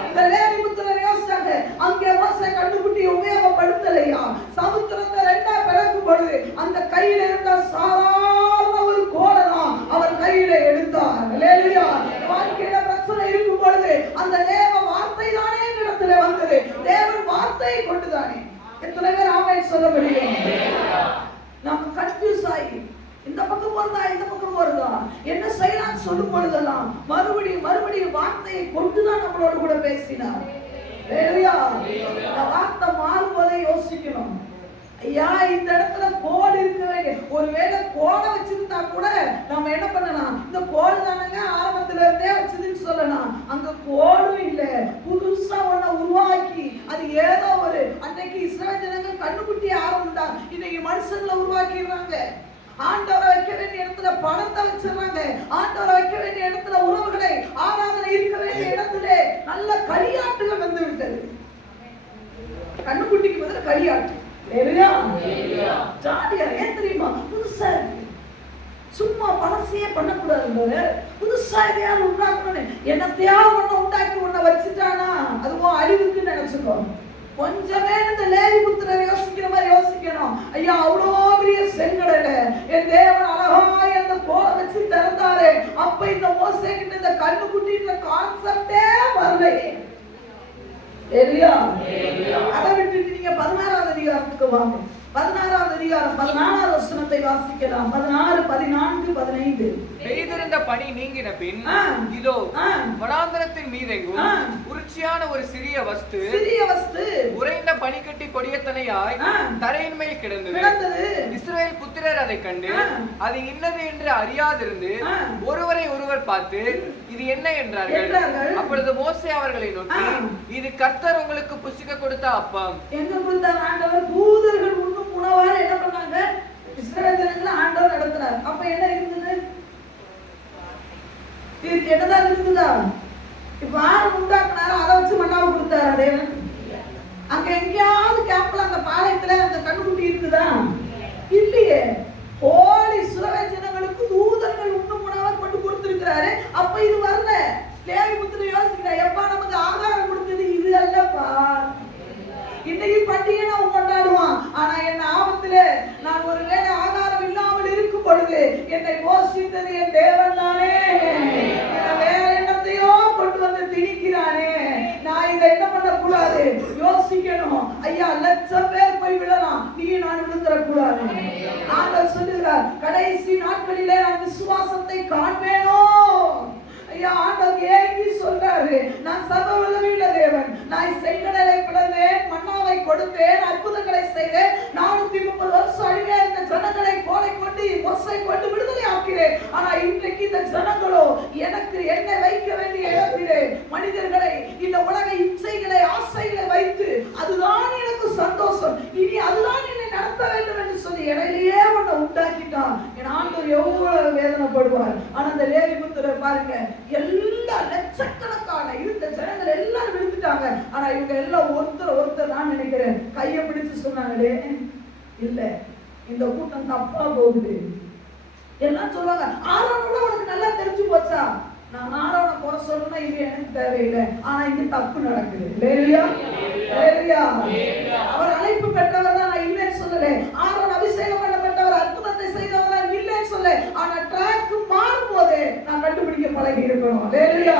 இந்த லேவி புத்திரர் யோசிச்சாங்க, அங்கே மோசே கண்டுபிடியை உபயோகப்படுத்தலையா? சமுத்திரத்தை ரெண்டா பிளக்கும் பொழுது அந்த கையில இருந்த சாதாரண ஒரு கோலை தான் அவர் கையில எடுத்தார். அல்லேலூயா. வாழ்க்கையில பிரச்சனை இருக்கும் பொழுது அந்த தேவ வார்த்தை தானே இடத்துல வந்தது. தேவன் வார்த்தையை கொண்டுதானே. எத்தனை பேர் ஆமென் சொல்ல முடியும்? நம்ம கன்ஃபியூஸ் ஆகி இந்த பக்கம் போறதா இந்த பக்கம் போறதா என்ன செய்யலாம் சொல்லும் பொழுதெல்லாம் மறுபடியும் வார்த்தையை கொண்டுதான் நம்மளோட கூட பேசினார். வார்த்தை மாறும்போதே யோசிக்கணும். ஐயா இந்த இடத்துல கோடு இருக்க வேண்டிய, ஒருவேளை கோடை வச்சிருந்தா கூட நம்ம என்ன பண்ணலாம்? இந்த கோடு தானங்க ஆரம்பத்துல இருந்தே வச்சதுன்னு சொல்லலாம். அங்க கோடும் இல்ல, புதுசா ஒன்ன உருவாக்கி அது ஏதோ ஒரு அன்னைக்கு இஸ்ரவேல் ஜனங்கள் கண்ணுக்குட்டி ஆரம்பிட்டாங்க. இன்னைக்கு மனுஷங்களை உருவாக்கிடுறாங்க. ஆண்டவரை வைக்க வேண்டிய இடத்துல பணத்தை வச்சிடறாங்க. ஆண்டவரை வைக்க வேண்டிய இடத்துல உறவுகளை, ஆராதனை இருக்க வேண்டிய இடத்துல நல்ல களியாட்டுகள் வந்து விட்டது. கண்ணுக்குட்டிக்கு பதிலா களியாட்டு. ஜாலியா ஏன் தெரியுமா? புதுசா சும்மா பழசையே பண்ணக்கூடாது. புதுசா எதையாவது உண்டாக்கணும். என்னத்தையாவது ஒண்ணு உண்டாக்கி ஒண்ண வச்சுட்டானா அதுவும் அழிவுக்கு நினைச்சுக்கோ. கொஞ்சமே இந்த லேவி புத்திரரை யோசிக்கிற மாதிரி யோசிக்கணும். ஐயா அவ்வளோ பெரிய செங்கடல என் தேவன் அழகாய் அந்த கோலை வச்சு திறந்தாரு. அப்ப இந்த மோசே கிட்ட இந்த கண்ணுக்குட்டின்ற கான்செப்டே வரலையே. அதை விட்டுட்டு நீங்க 16வது அதிகாரத்துக்கு வாங்க. 16வது அதிகாரம் 14வது வசனத்தை வாசிக்கலாம். 16, 14, 15. பெய்திருந்த பனி நீங்கின பின் இதோ வனாந்தரத்தின் மீதெங்கும் உருச்சியான ஒரு சிறிய வஸ்து உறைந்த பனிக்கட்டி கொடியத்தனையாய் தரையின் மேல் கிடந்தது. இஸ்ரவேல் புத்திரர் அதை கண்டு அது இன்னது என்று அறியாதிருந்து ஒருவரை ஒருவர் பார்த்து இது என்ன என்றார்கள். அப்பொழுது மோசே அவர்களை நோக்கி, இது கர்த்தர் உங்களுக்கு புசிக்க கொடுத்த அப்பம். எங்க கொடுத்தார் ஆண்டவர்? தூதர்கள் உண்ணும் உணவால என்ன பண்ணாங்க? இஸ்ரவேல் ஜனங்களை ஆண்டவர் நடத்தினார். அப்ப என்ன இருந்தது? இது என்னதான் இருந்ததா? இப்ப ஆறு உண்டாக்குனாரு, அதை வச்சு மண்ணாவை கொடுத்தாரு தேவன். அங்க எங்கேயாவது கேம்ப்ல அந்த பாளையத்துல அந்த கண்ணுக்குட்டி இருக்குதா? இல்லையே. ஓடி இஸ்ரவேல் ஜனங்களுக்கு தூதர்கள் உண்ணும் உணவை கொண்டு கொடுத்திருக்கிறாரு. அப்ப இது வரல. லேவி புத்திரர் யோசிக்கிறார், எப்பா நமக்கு ஆகாரம் கொடுத்தது இது அல்லப்பா. இன்னைக்கு பண்டிகை நான் கொண்டாடுவான். ஆனா என் ஆபத்துல நான் ஒருவேளை ஆகாரம் இல்லாமல் இருக்கும் பொழுது என்னை போஷித்தது என் தேவன் தானே. வேற எண்ணத்தையோ கொண்டு வந்து திணிக்கிறானே. நான் இதை என்ன பண்ணக்கூடாது? யோசிக்கணும். ஐயா லட்சம் பேர் போய் விடலாம், நீ நான் விழுந்துட கூடாது. ஆண்டவர் சொல்லுகிறார், கடைசி நாட்களிலே நான் விசுவாசத்தை காண்பேனோ. ஐயா ஆண்டவர் ஏங்கி சொல்றாரு, நான் சர்வ வல்லமையுள்ள தேவன். நான் செங்கடலை பிளந்தேன், மன்னாவை கொடுத்தேன், அற்புதங்களை செய்தேன். 430 வருஷம் அடிமையா இருந்த ஜனங்களை கோலை கொண்டு மோசை கொண்டு விடுதலை ஆக்கிறேன். ஆனா இன்றைக்கு இந்த ஜனங்களோ எனக்கு என்னை வைக்க வேண்டிய இடத்திலே மனிதர்களை, இந்த உலக இச்சைகளை, ஆசைகளை வைத்து அதுதான் எனக்கு சந்தோஷம், இனி அதுதான் என்னை நடத்த வேண்டும் என்று சொல்லி இடையிலேயே ஒன்றை உண்டாக்கிட்டான். என் ஆண்டவர் எவ்வளவு வேதனைப்படுவார். ஆனா அந்த லேவி புத்திரர் பாருங்க, எல்லா லட்சக்கணக்கான இருந்த ஜனங்கள் எல்லாரும் விழுந்துட்டாங்க. ஆனா இவங்க எல்லாம் ஒருத்தர் நான் நினைக்கிறேன் கையை பிடிச்சு சொன்னாங்களே, இல்ல இந்த கூட்டம் தப்பா போகுது. எல்லாம் சொல்லுவாங்க, ஆரோனோட உனக்கு நல்லா தெரிஞ்சு போச்சா? நான் ஆரோனை குறை சொல்லணும், இது எனக்கு தேவையில்லை. ஆனா இங்க தப்பு நடக்குது. அவர் அழைப்பு பெற்றவர் தான், நான் இல்லைன்னு சொல்லல. ஆரோன் அபிஷேகம் பண்ணப்பட்டவர், அற்புதத்தை செய்தவர் தான், இல்லைன்னு சொல்ல. ஆனா ட்ராக் மாறும் போதே நான் கண்டுபிடிக்க பழகி இருக்கணும். ஹalleluya.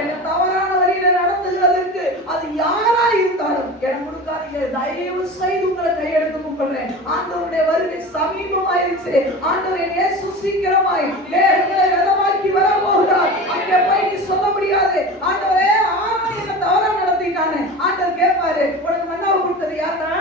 என்ன தவறான வழியில நடத்துகிறதுக்கு அது யாரா இருந்தாலும் எனக்கு கொடுக்காதீங்க. தயவு செய்து உங்களை கையெடுத்து கூப்பிடுறேன். ஆண்டவருடைய வருகை சமீபமாயிருச்சு. ஆண்டவர் இயேசு சீக்கிரமாய் மேகங்களை ரதமாக்கி வர போகிறார். அங்கே போய் நீ சொல்ல முடியாது, ஆண்டவரே ஆரோன் என்ன தவறா நடத்திட்டானே. ஆண்டவர் கேட்பாரு, உனக்கு மன்னாவை கொடுத்தது யாரா?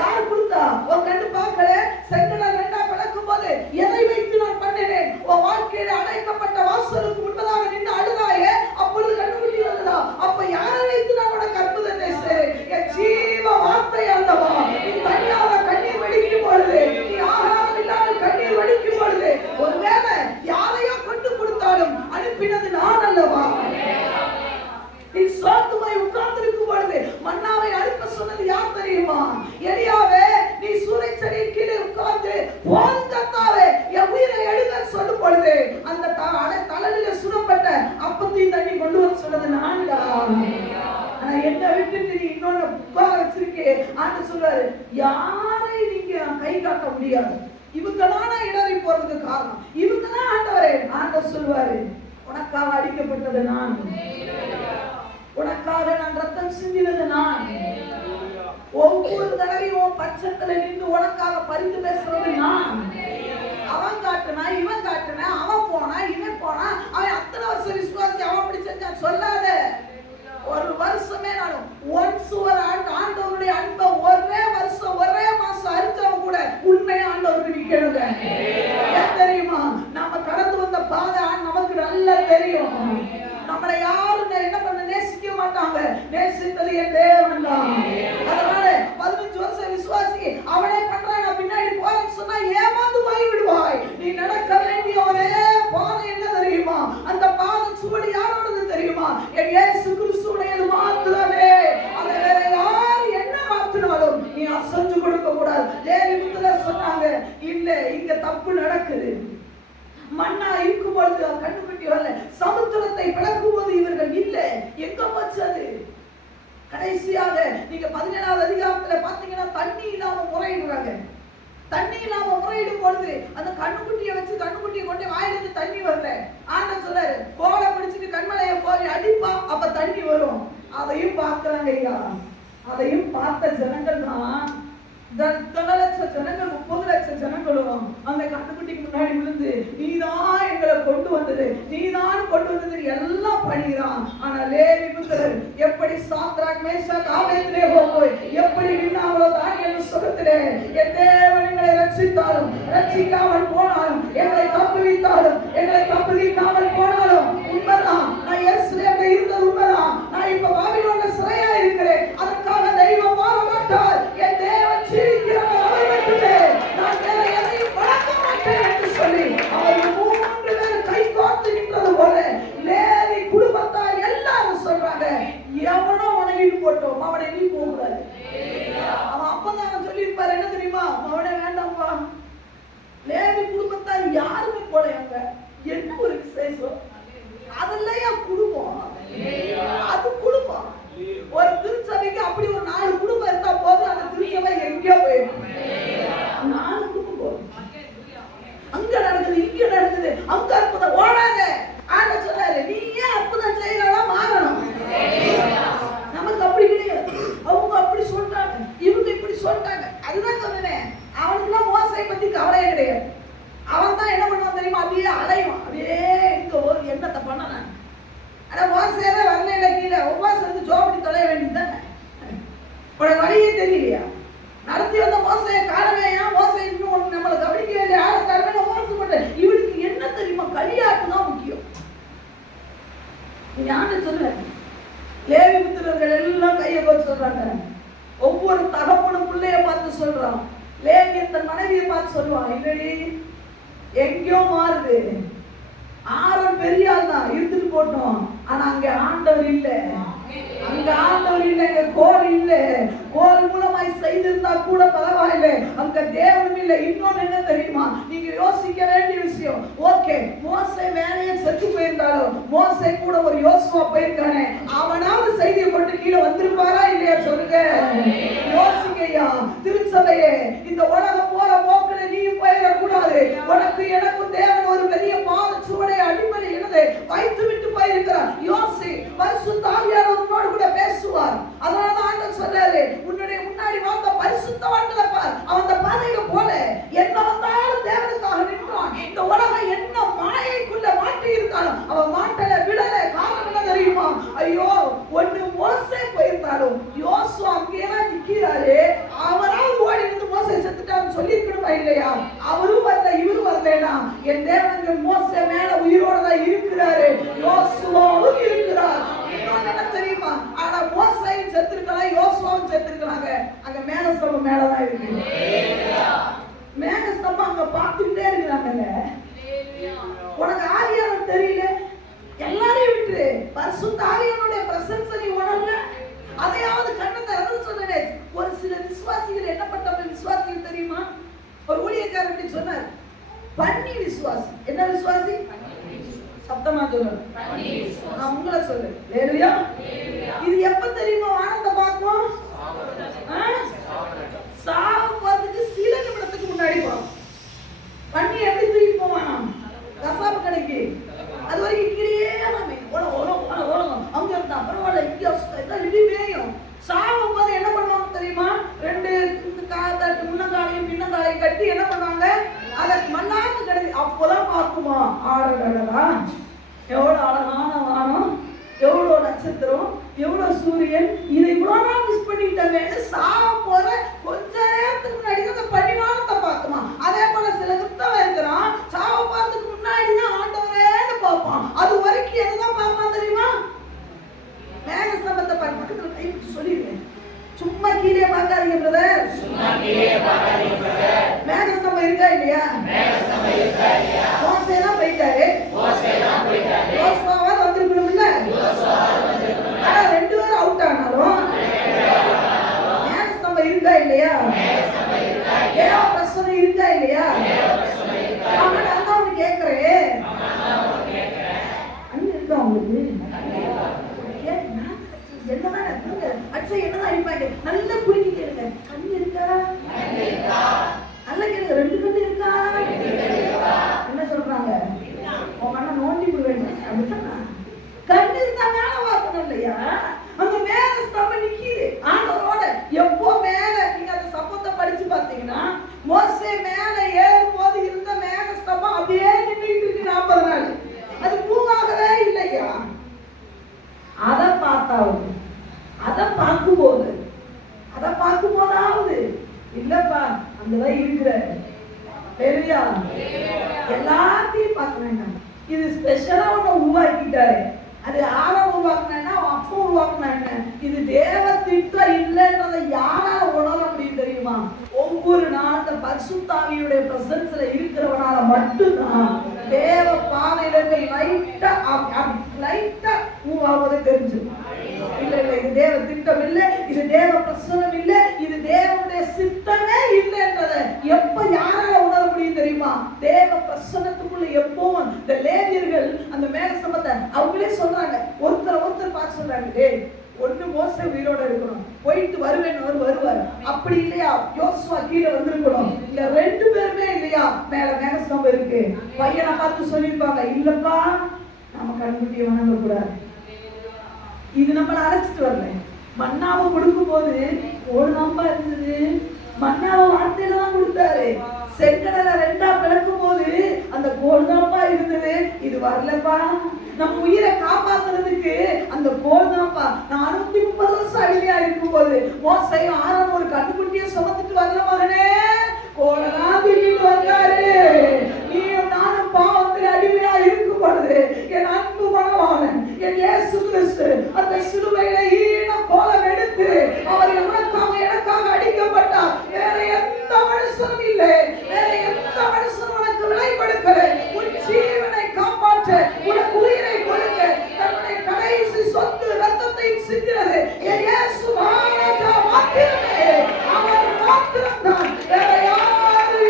யார் கொடுத்தா? உன் கண்டு பார்க்கல. செங்கடலை ரெண்டா பிளக்கும் போது எதை வைத்து நான் பண்ணினேன்? உன் வாழ்க்கையில அடைக்கப்பட்ட வாசலுக்கு முன்பதாக நின்று அழுதாயே, அப்பொழுது கண்டுபிடி வந்ததா? அப்ப யாரை வைத்து நான் உனக்கு அற்புதத்தை செய்றேன்? என் ஜீவ வார்த்தை அல்லவா? நீ தனியாக கண்ணீர் வடிக்கும் பொழுது, நீ ஆகாரம் இல்லாமல் கண்ணீர் வடிக்கும் பொழுது, ஒருவேளை யாரையோ கொண்டு கொடுத்தாலும் அனுப்பினது நான் அல்லவா? நீ சோத்துமாய் உட்கார்ந்திருக்கும் பொழுது மன்னாவை அனுப்ப சொன்னது யார் தெரியுமா? எலியாவே, நீ சூறைச்செடியின் கீழே உட்கார்ந்து போதும் கர்த்தாவே என் உயிரை எடுங்கன்னு சொல்லும் பொழுது அந்த தளலில சுடப்பட்ட அப்பத்தையும் தண்ணி கொண்டு வர சொன்னது நான்டா. ஆனா என்ன விட்டுட்டு நீ இன்னொன்னு புகார வச்சிருக்கே. ஆண்டு சொல்றாரு, யாரை நீங்க கை காட்ட முடியாது. இவங்கதான இடறி போறதுக்கு காரணம். இவங்கதான் ஆண்டவரே. ஆண்டவர் சொல்வாரு, உனக்காக அடிக்கப்பட்டது நான், உனக்காக நான் ரத்தம் சிந்தினது நான், ஒவ்வொரு தடவையும் பட்சத்துல நின்று உனக்காக பரிந்து பேசுறது நான். அவன் காட்டுனா, இவன் காட்டுனா, அவன் போனா, இவன் போனா, அவன் அத்தனை வருஷம் விசுவாசி அவன் அப்படி செஞ்சான் சொல்லாத. ஒரு வருஷமே நானும் ஒன்ஸ் ஒரு ஆண்டவருடைய அன்பை ஒரே வருஷம் ஒரே மாசம் அரிச்சவன் கூட உண்மையா ஆண்டவருக்கு நிக்கணுங்க. ஏன் தெரியுமா? நம்ம கடந்து வந்த பாதை நமக்கு நல்லா தெரியும். நம்மளை யாரும் என்ன பண்ண நேசிக்க மாட்டாங்க. நேசித்தது என் தேவன் தான். அதனால 15 வருஷம் விசுவாசி அவனே பண்றான், நான் பின்னாடி போறேன்னு சொன்னா ஏமாந்து போய் விடுவாய். நீ நடக்க வேண்டிய ஒரே பாதை என்ன தெரியுமா? அந்த பாதை சுவடு யாரோடது தெரியுமா? என் இயேசு கிறிஸ்துவுடையது மாத்திரமே. அதை வேற யார் என்ன மாத்தினாலும் நீ அசைஞ்சு கொடுக்க கூடாது. லேவி புத்தகர் சொன்னாங்க, இல்ல இங்க தப்பு நடக்குது. மன்னா இருக்கும் பொழுது கண்டுபிடி வரல, சமுத்திரத்தை பிளக்கும் போது இவர்கள் இல்ல, எங்க போச்சது? கடைசியாக நீங்க 17வது அதிகாரத்துல பாத்தீங்கன்னா தண்ணி இல்லாம முறையிடுறாங்க. தண்ணி இல்லாம முறையிடும் பொழுது அந்த கண்ணுக்குட்டியை வச்சு கண்ணுக்குட்டியை கொண்டு வாயிலிருந்து தண்ணி வரல. ஆண்டவர் சொல்றாரு, கோலை பிடிச்சிட்டு கண்மலையை போய் அடிப்பா, அப்ப தண்ணி வரும். அதையும் பார்க்கறாங்க ஐயா. அதையும் பார்த்த ஜனங்கள் தான் 10 லட்சம் ஜனங்கள் 30 லட்சம் ஜனங்களும் அந்த கண்ணுக்குட்டிக்கு முன்னாடி விழுந்து, நீதான் எங்களை கொண்டு வந்தது, நீதான் கொண்டு வந்தது எல்லாம் பண்ணிக்கிறான். ஆனா லேவி புத்திரர் எப்படி சாத்ராக் மேஷாக் ஆபேத்நேகோ போய் எப்படி நின்னாங்களோ தானியேல் சுகத்திலே, என் தேவன் எங்களை ரட்சித்தாலும் ரட்சிக்காமல் போனாலும், எங்களை தப்புவித்தாலும் எங்களை தப்புவிக்காமல் போனாலும் உண்மைதான். நான் எருசலேம்ல இருந்தது உண்மைதான். நான் இப்ப பாபிலோன்ல சிறையா இருக்கிறேன். அதற்காக தெய்வம் மாற மாட்டார். என் தேவன் ஜீவிக்கிறவர். அவரை விட்டுட்டு நான் வேற எதையும் வளர்க்க மாட்டேன் என்று சொல்லி அவர் 3 பேர் கை கோர்த்து நின்றது போல லேவி குடும்பத்தார் எல்லாரும் சொல்றாங்க, எவனோ வணங்கிட்டு போட்டோம், அவனை நீ போகக்கூடாது. அவன் அப்பதான் சொல்லியிருப்பாரு, என்ன தெரியுமா? அவனை வேண்டாம்ப்பா. லேவி குடும்பத்தார் யாருமே போலையாங்க. என்ன ஒரு விசேஷம்! அதெல்லாம் என் குடும்பம், அது குடும்பம். ஒரு திருச்சபைக்கு அப்படி ஒரு 4 குடும்பம் இருந்தா போதும், அந்த திருச்சபை எங்கேயோ போயிடும். 4 குடும்பம் போதும். அங்க நடக்குது, இங்க நடக்குது, அங்க அற்புதம், ஓடாத. ஆண்டவர் சொன்னாரு, நீ ஏன் அற்புதம் செய்யறதா மாறணும். நமக்கு அப்படி கிடையாது. அவங்க அப்படி சொல்றாங்க, இவங்க இப்படி சொல்றாங்க. அதுதான் சொன்னேன், அவனுக்குலாம் மோசை பத்தி கவலையே கிடையாது. அவன் தான் என்ன பண்ணுவான் தெரியுமா? அப்படியே அலைவான். அப்படியே இங்க ஒரு என்னத்தை பண்ண நான் ஆனா மோசையில வரல கீழே உபவாசம் இருந்து ஜோபடி தொலைய வேண்டியதுதானே. உனக்கு வழியே தெரியலையா? நடத்தி வந்த மோசையை காணவேயா? மோசை இன்னும் நம்மளை கவனிக்க வேண்டிய ஆளுக்காரமே உபவாசம் பண்ற. இவனுக்கு என்ன தெரியுமா? களியாட்டு தான் முக்கியம். ஞான சொல்ல லேவி புத்திரர்கள் எல்லாம் கையை போட்டு சொல்றாங்க. ஒவ்வொரு தகப்பனும் பிள்ளைய பார்த்து சொல்றான். லேவி தன் மனைவியை பார்த்து சொல்லுவான், இல்லடி எங்கேயோ மாறுது. ஆரோன் பெரிய ஆள் தான், இருந்துட்டு போட்டோம். ஆனா அங்க ஆண்டவர் இல்ல, அங்க ஆண்டவர் இல்ல, அங்க கோல் இல்ல. கோல் மூலமாய் செய்திருந்தா கூட பரவாயில்லை, அங்க தேவனும் இல்ல. இன்னொன்னு என்ன தெரியுமா? நீங்க யோசிக்க வேண்டிய விஷயம். ஓகே, மோசே வேலையை செத்து போயிருந்தாலும் மோசே கூட ஒரு யோசுவா போயிருக்கானே, அவனாவது செய்தியை கொண்டு கீழே வந்திருப்பாரா இல்லையா? சொல்லுங்க. இருக்கிறாங்க, அங்க மேகஸ்தம்பம் மேலதான் இருக்கு. மேகஸ்தம்பம் அங்க பார்த்துக்கிட்டே இருக்கிறாங்கல்ல. உனக்கு ஆவியானவர் தெரியல, எல்லாரையும் விட்டு பரிசுத்த ஆவியானுடைய பிரசன்ஸ் நீ உணரல, அதையாவது கண்ணை திறந்து சொன்னேன். ஒரு சில விசுவாசிகள் என்ன பண்ண விசுவாசிகள் தெரியுமா? ஒரு ஊழியக்காரர் எப்படி சொன்னார்? பண்ணி விசுவாசி. என்ன விசுவாசி? சப்தமா சொல்லணும். நான் உங்களை சொல்லு. ஹல்லேலூயா. இது எப்ப தெரியுமா வானத்தை பார்க்கும்? சாவு வரதுக்கு சில நிமிடத்துக்கு முன்னாடி போறோம். பண்ணி எப்படி தூக்கி போவானா? கசாப்பு கடைக்கு. அது வரைக்கும் கீழே அங்க இருந்தா பரவாயில்ல, இங்க மேயும். சாவும் போது என்ன பண்ணுவாங்க தெரியுமா? ரெண்டு முன்னங்காலையும் பின்னங்காலையும் கட்டி என்ன பண்ணுவாங்க? அதை மண்ணாந்து கிடையாது. அப்போதான் பார்க்குமா, ஆடடா எவ்வளவு அழகான வானம், எவ்வளவு நட்சத்திரம், எவ்வளவு சூரியன், இதை இவ்வளவு நாள் மிஸ் பண்ணிட்டேன்னு சாவ போற கொஞ்ச நேரத்துக்கு முன்னாடி அந்த பணிவானத்தை பார்க்குமா. அதே போல சில கிறிஸ்தவ இருக்கிறான், சாவ போறதுக்கு முன்னாடிதான் ஆண்டவரேன்னு பார்ப்பான். அது வரைக்கும் எதுதான் பார்ப்பான் தெரியுமா? மேகஸ்தம்பத்தை பக்கத்துல கை வச்சு சொல்லிடுவேன், சும்மா கீழே பார்க்காதீங்க பிரதர். மேகஸ்தம்பம் இருக்கா இல்லையா? மோசேதான் போயிட்டாரு, யோசுவாவாவது வந்திருக்கணும்ல. ஆனா ரெண்டு பேரும் அவுட் ஆனாலும் மேகஸ்தம்பம் இருக்கா இல்லையா? தேவ பிரசன்னம் இருக்கா இல்லையா? அவன் அதான் அவனு கேட்கிறேன், அண்ணன் இருக்கா உங்களுக்கு? என்னதான் அடிப்பாங்க? நல்ல புரிஞ்சு கேளுங்க. கண்ணு இருக்கா? நல்ல கேளுங்க. ரெண்டு கண்ணு இருக்கா? என்ன சொல்றாங்க? உங்க அண்ணன் நோண்டி விடுவேன் அப்படின்னா கண்ணு இருந்தா மேல பார்க்கணும் இல்லையா? அங்க மேல ஸ்தம்பம் நிக்கிது ஆண்டவரோட. எப்போ மேல நீங்க அந்த சம்பவத்தை படிச்சு பார்த்தீங்கன்னா, மோசே மேல ஏறும் போது இருந்த மேக ஸ்தம்பம் அப்படியே நின்றுட்டு இருக்கு 40 நாள். அது மூவாகவே இல்லையா? அதை பார்த்தாவது, அதை பார்க்கும்போதாவது இல்லப்பா அங்கதான் இருக்கிற தெரியா, எல்லாத்தையும் பார்க்க வேண்டாம். இது ஸ்பெஷலா ஒண்ணு உருவாக்கிட்டாரு. அது யாரை உருவாக்குனா, அப்போ உருவாக்குனா என்ன? இது தேவ திட்டம் இல்லைன்றதை யாரால உணர முடியும் தெரியுமா? ஒவ்வொரு நாளும் அந்த பரிசுத்த ஆவியுடைய பிரசன்ஸ்ல இருக்கிறவனால மட்டும்தான் தேவ பாதையில லைட்டா மூவ் ஆவதை தெரிஞ்சிடும். இல்ல இது தேவ திட்டம் இல்ல, இது தேவ பிரசன்னம் இல்ல, இது தேவனுடைய சித்தமே இல்லைன்றதை எப்ப யாரால உணர முடியும் தெரியுமா? தேவ பிரசன்னத்துக்குள்ள எப்பவும் இந்த லேவியர்கள் அந்த மேகஸ்தம்பத்தை அவங்களே சொல்றாங்க, ஒருத்தர் பார்த்து சொல்றாங்க, டேய் ஒண்ணு மோசே உயிரோட இருக்கணும், போயிட்டு வருவேன்னு வருவார். அப்படி இல்லையா யோசுவா கீழே வந்திருக்கணும். இல்ல ரெண்டு பேருமே இல்லையா மேல மேகஸ்தம்பம் இருக்கு. பையனை பார்த்து சொல்லியிருப்பாங்க, இல்லப்பா நம்ம கண்குட்டியை வணங்க கூடாது, இது நம்மளை அழைச்சிட்டு வரல. மன்னாவை கொடுக்கும் போது ஒரு நம்ப இருந்தது, மன்னாவை வார்த்தையில தான் கொடுத்தாரு. செங்கடலை ரெண்டா பிளக்கும் போது அந்த கோல்தாப்பா இருந்தது, இது வரலப்பா. நம்ம உயிரை காப்பாத்துறதுக்கு அந்த கோல்தாப்பா 430 வருஷம் அடிமையா இருக்கும் போது மோசையும் ஆரோனும் ஒரு கண்ணுக்குட்டியை சுமந்துட்டு வரல மகனே, கோலதான் தூக்கிட்டு வந்தாரு. நீயும் நானும் பாவத்தில் அடிமையா இருக்கும் பொழுது என் அன்பு மகன் என் இயேசு கிறிஸ்து அந்த சிலுவையில ஈன கோலம் எடுத்து அவர் எனக்காக அடிக்கப்பட்டார். வேற எந்த மனுஷனும் இல்லை, வேற எந்த மனுஷனும் உனக்கு விலை கொடுக்கல. உன் ஜீவனை காப்பாற்ற, உனக்கு உயிரை கொடுக்க தன்னுடைய கடைசி சொத்து ரத்தத்தை சிந்தினது என் இயேசு மாத்திரமே. அவர் மாத்திரம்தான், வேற யாரும்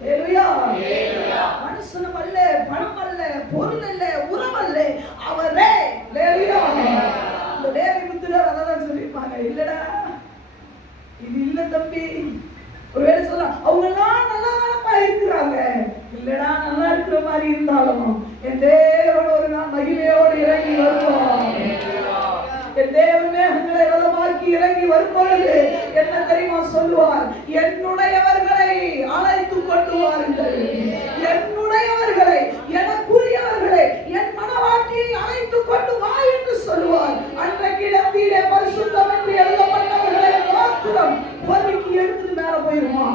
ஹalleluya. மனுஷனும் அல்ல, பணம் அல்ல, பொருள் அல்ல, உறவு அல்ல, அவரே. ஹalleluya. இந்த லேவி புத்திரர் அதான் சொல்லிருப்பாங்க, இல்லடா இது இல்ல தம்பி. ஒருவேளை சொல்ல அவங்க எல்லாம் நல்லா தானப்பா இருக்கிறாங்க, இல்லடா நல்லா இருக்கிற மாதிரி இருந்தாலும் என் தேவன் ஒரு நாள் மகிமையோடு இறங்கி வருவான். என் தேவனே உங்களை வளமாக்கி இறங்கி வரும்பொழுது என்ன தெரியுமா சொல்லுவார்? என்னுடையவர்களை அழைத்து கொண்டு வாருங்கள், என்னுடையவர்களை, எனக்குரியவர்களை, என் மனவாட்டியை அழைத்து கொண்டு வா என்று சொல்லுவார். அன்றைக்கு இடத்திலே பரிசுத்தம் என்று எழுதப்பட்டவர்களை மாத்திரம் பொறுக்கி எடுத்துட்டு மேல போயிருமா?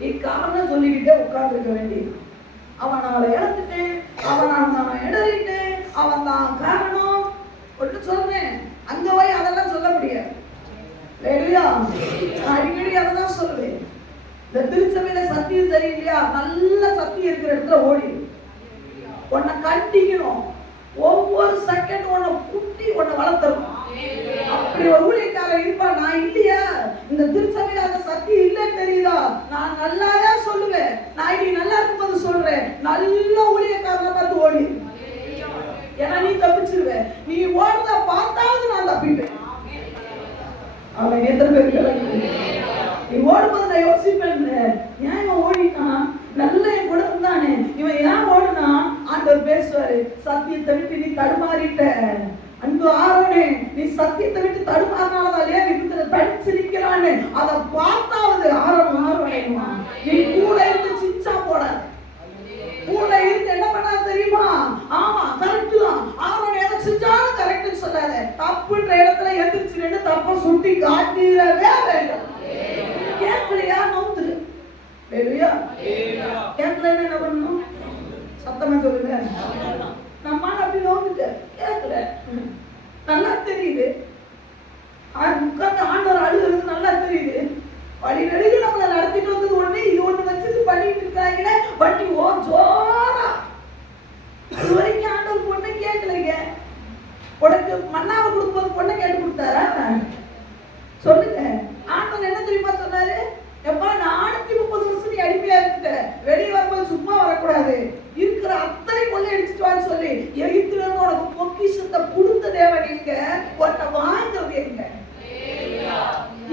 நீ காரணம் சொல்லிக்கிட்டே உட்கார்ந்து இருக்க வேண்டியது. அவனால இழந்துட்டேன், அவனால நான் இடறிட்டேன், அவன் தான் காரணம் ஒன்று சொல்றேன். அங்க போய் அதெல்லாம் சொல்ல முடியாது. அடிக்கடி அதான் சொல்லுவேன். இந்த திருச்சபையில சத்தியம் தெரியலையா, நல்ல சத்தியம் இருக்கிற இடத்துல ஓடி உன்னை கண்டிக்கணும். ஒவ்வொரு செகண்ட் உன்னை குட்டி உன்னை வளர்த்தரும். அப்படி ஒரு ஊழியக்காரர் இருப்பா. நான் இல்லையா, இந்த திருச்சபையில அந்த சத்தியம் இல்லைன்னு தெரியுதா, நான் நல்லாவே சொல்லுவேன். நான் இன்னைக்கு நல்லா இருக்கும்போது சொல்றேன், நல்ல ஊழியக்காரனை பார்த்து ஓடி. ஏன்னா நீ தப்பிச்சிருவ. நீ ஓடுறத பார்த்தாவது நான் தப்பிப்பேன். அவன் எத்தனை பேர் நீ ஓடும்போது நான் யோசிப்பேன், ஏன் இவன் ஓடிட்டான், நல்ல என் கூட இருந்தானே, இவன் ஏன் ஓடுனா? ஆண்டவர் பேசுவாரு, சத்தியத்தை விட்டு நீ தடுமாறிட்ட. அன்பு ஆரோனே, நீ சத்தியத்தை விட்டு தடுமாறினாலே தடிச்சு நிக்கிறான்னு அதை பார்த்தாவது ஆரோனையுமா. நீ கூட இருந்து சிச்சா போடாது. கூட இருந்து என்ன பண்ணா தெரியுமா? ஆமா கரெக்ட் தான், ஆரோன் எதை செஞ்சாலும் கரெக்ட்னு சொல்லாத. தப்புன்ற இடத்துல எந்திரிச்சு நின்று தப்ப சுட்டி காட்டிடவே வேண்டும். கேட்கலையா நவுந்துரு. கேட்கல என்ன பண்ணணும்? சத்தமா சொல்லுங்க. நம்ம அப்படி நோக்கிட்ட கேட்கல, நல்லா தெரியுது. உட்கார்ந்து ஆண்டவர் அழுகிறது நல்லா தெரியுது. வழி நெடுக நம்மளை நடத்திட்டு வந்தது ஒண்ணு, இது ஒண்ணு வச்சுட்டு பண்ணிட்டு இருக்காங்க வண்டி ஓ ஜோரா. அது வரைக்கும் ஆண்டவர் பொண்ணை கேட்கலைங்க. உனக்கு மண்ணாவை கொடுக்கும்போது பொண்ணை கேட்டு கொடுத்தாரா? சொல்லுங்க. ஆண்டவர் என்ன தெரியுமா சொன்னாரு? எப்பா 430 வருஷம் நீ அடிமையா இருக்க, வெளியே வரும்போது சும்மா வரக்கூடாது, இருக்கிற அத்தனை கொள்ளை அடிச்சுட்டு சொல்லி எகிப்துல இருந்து உனக்கு பொக்கிஷத்தை கொடுத்த தேவன் எங்க, உன்னை வாங்குறது எங்க?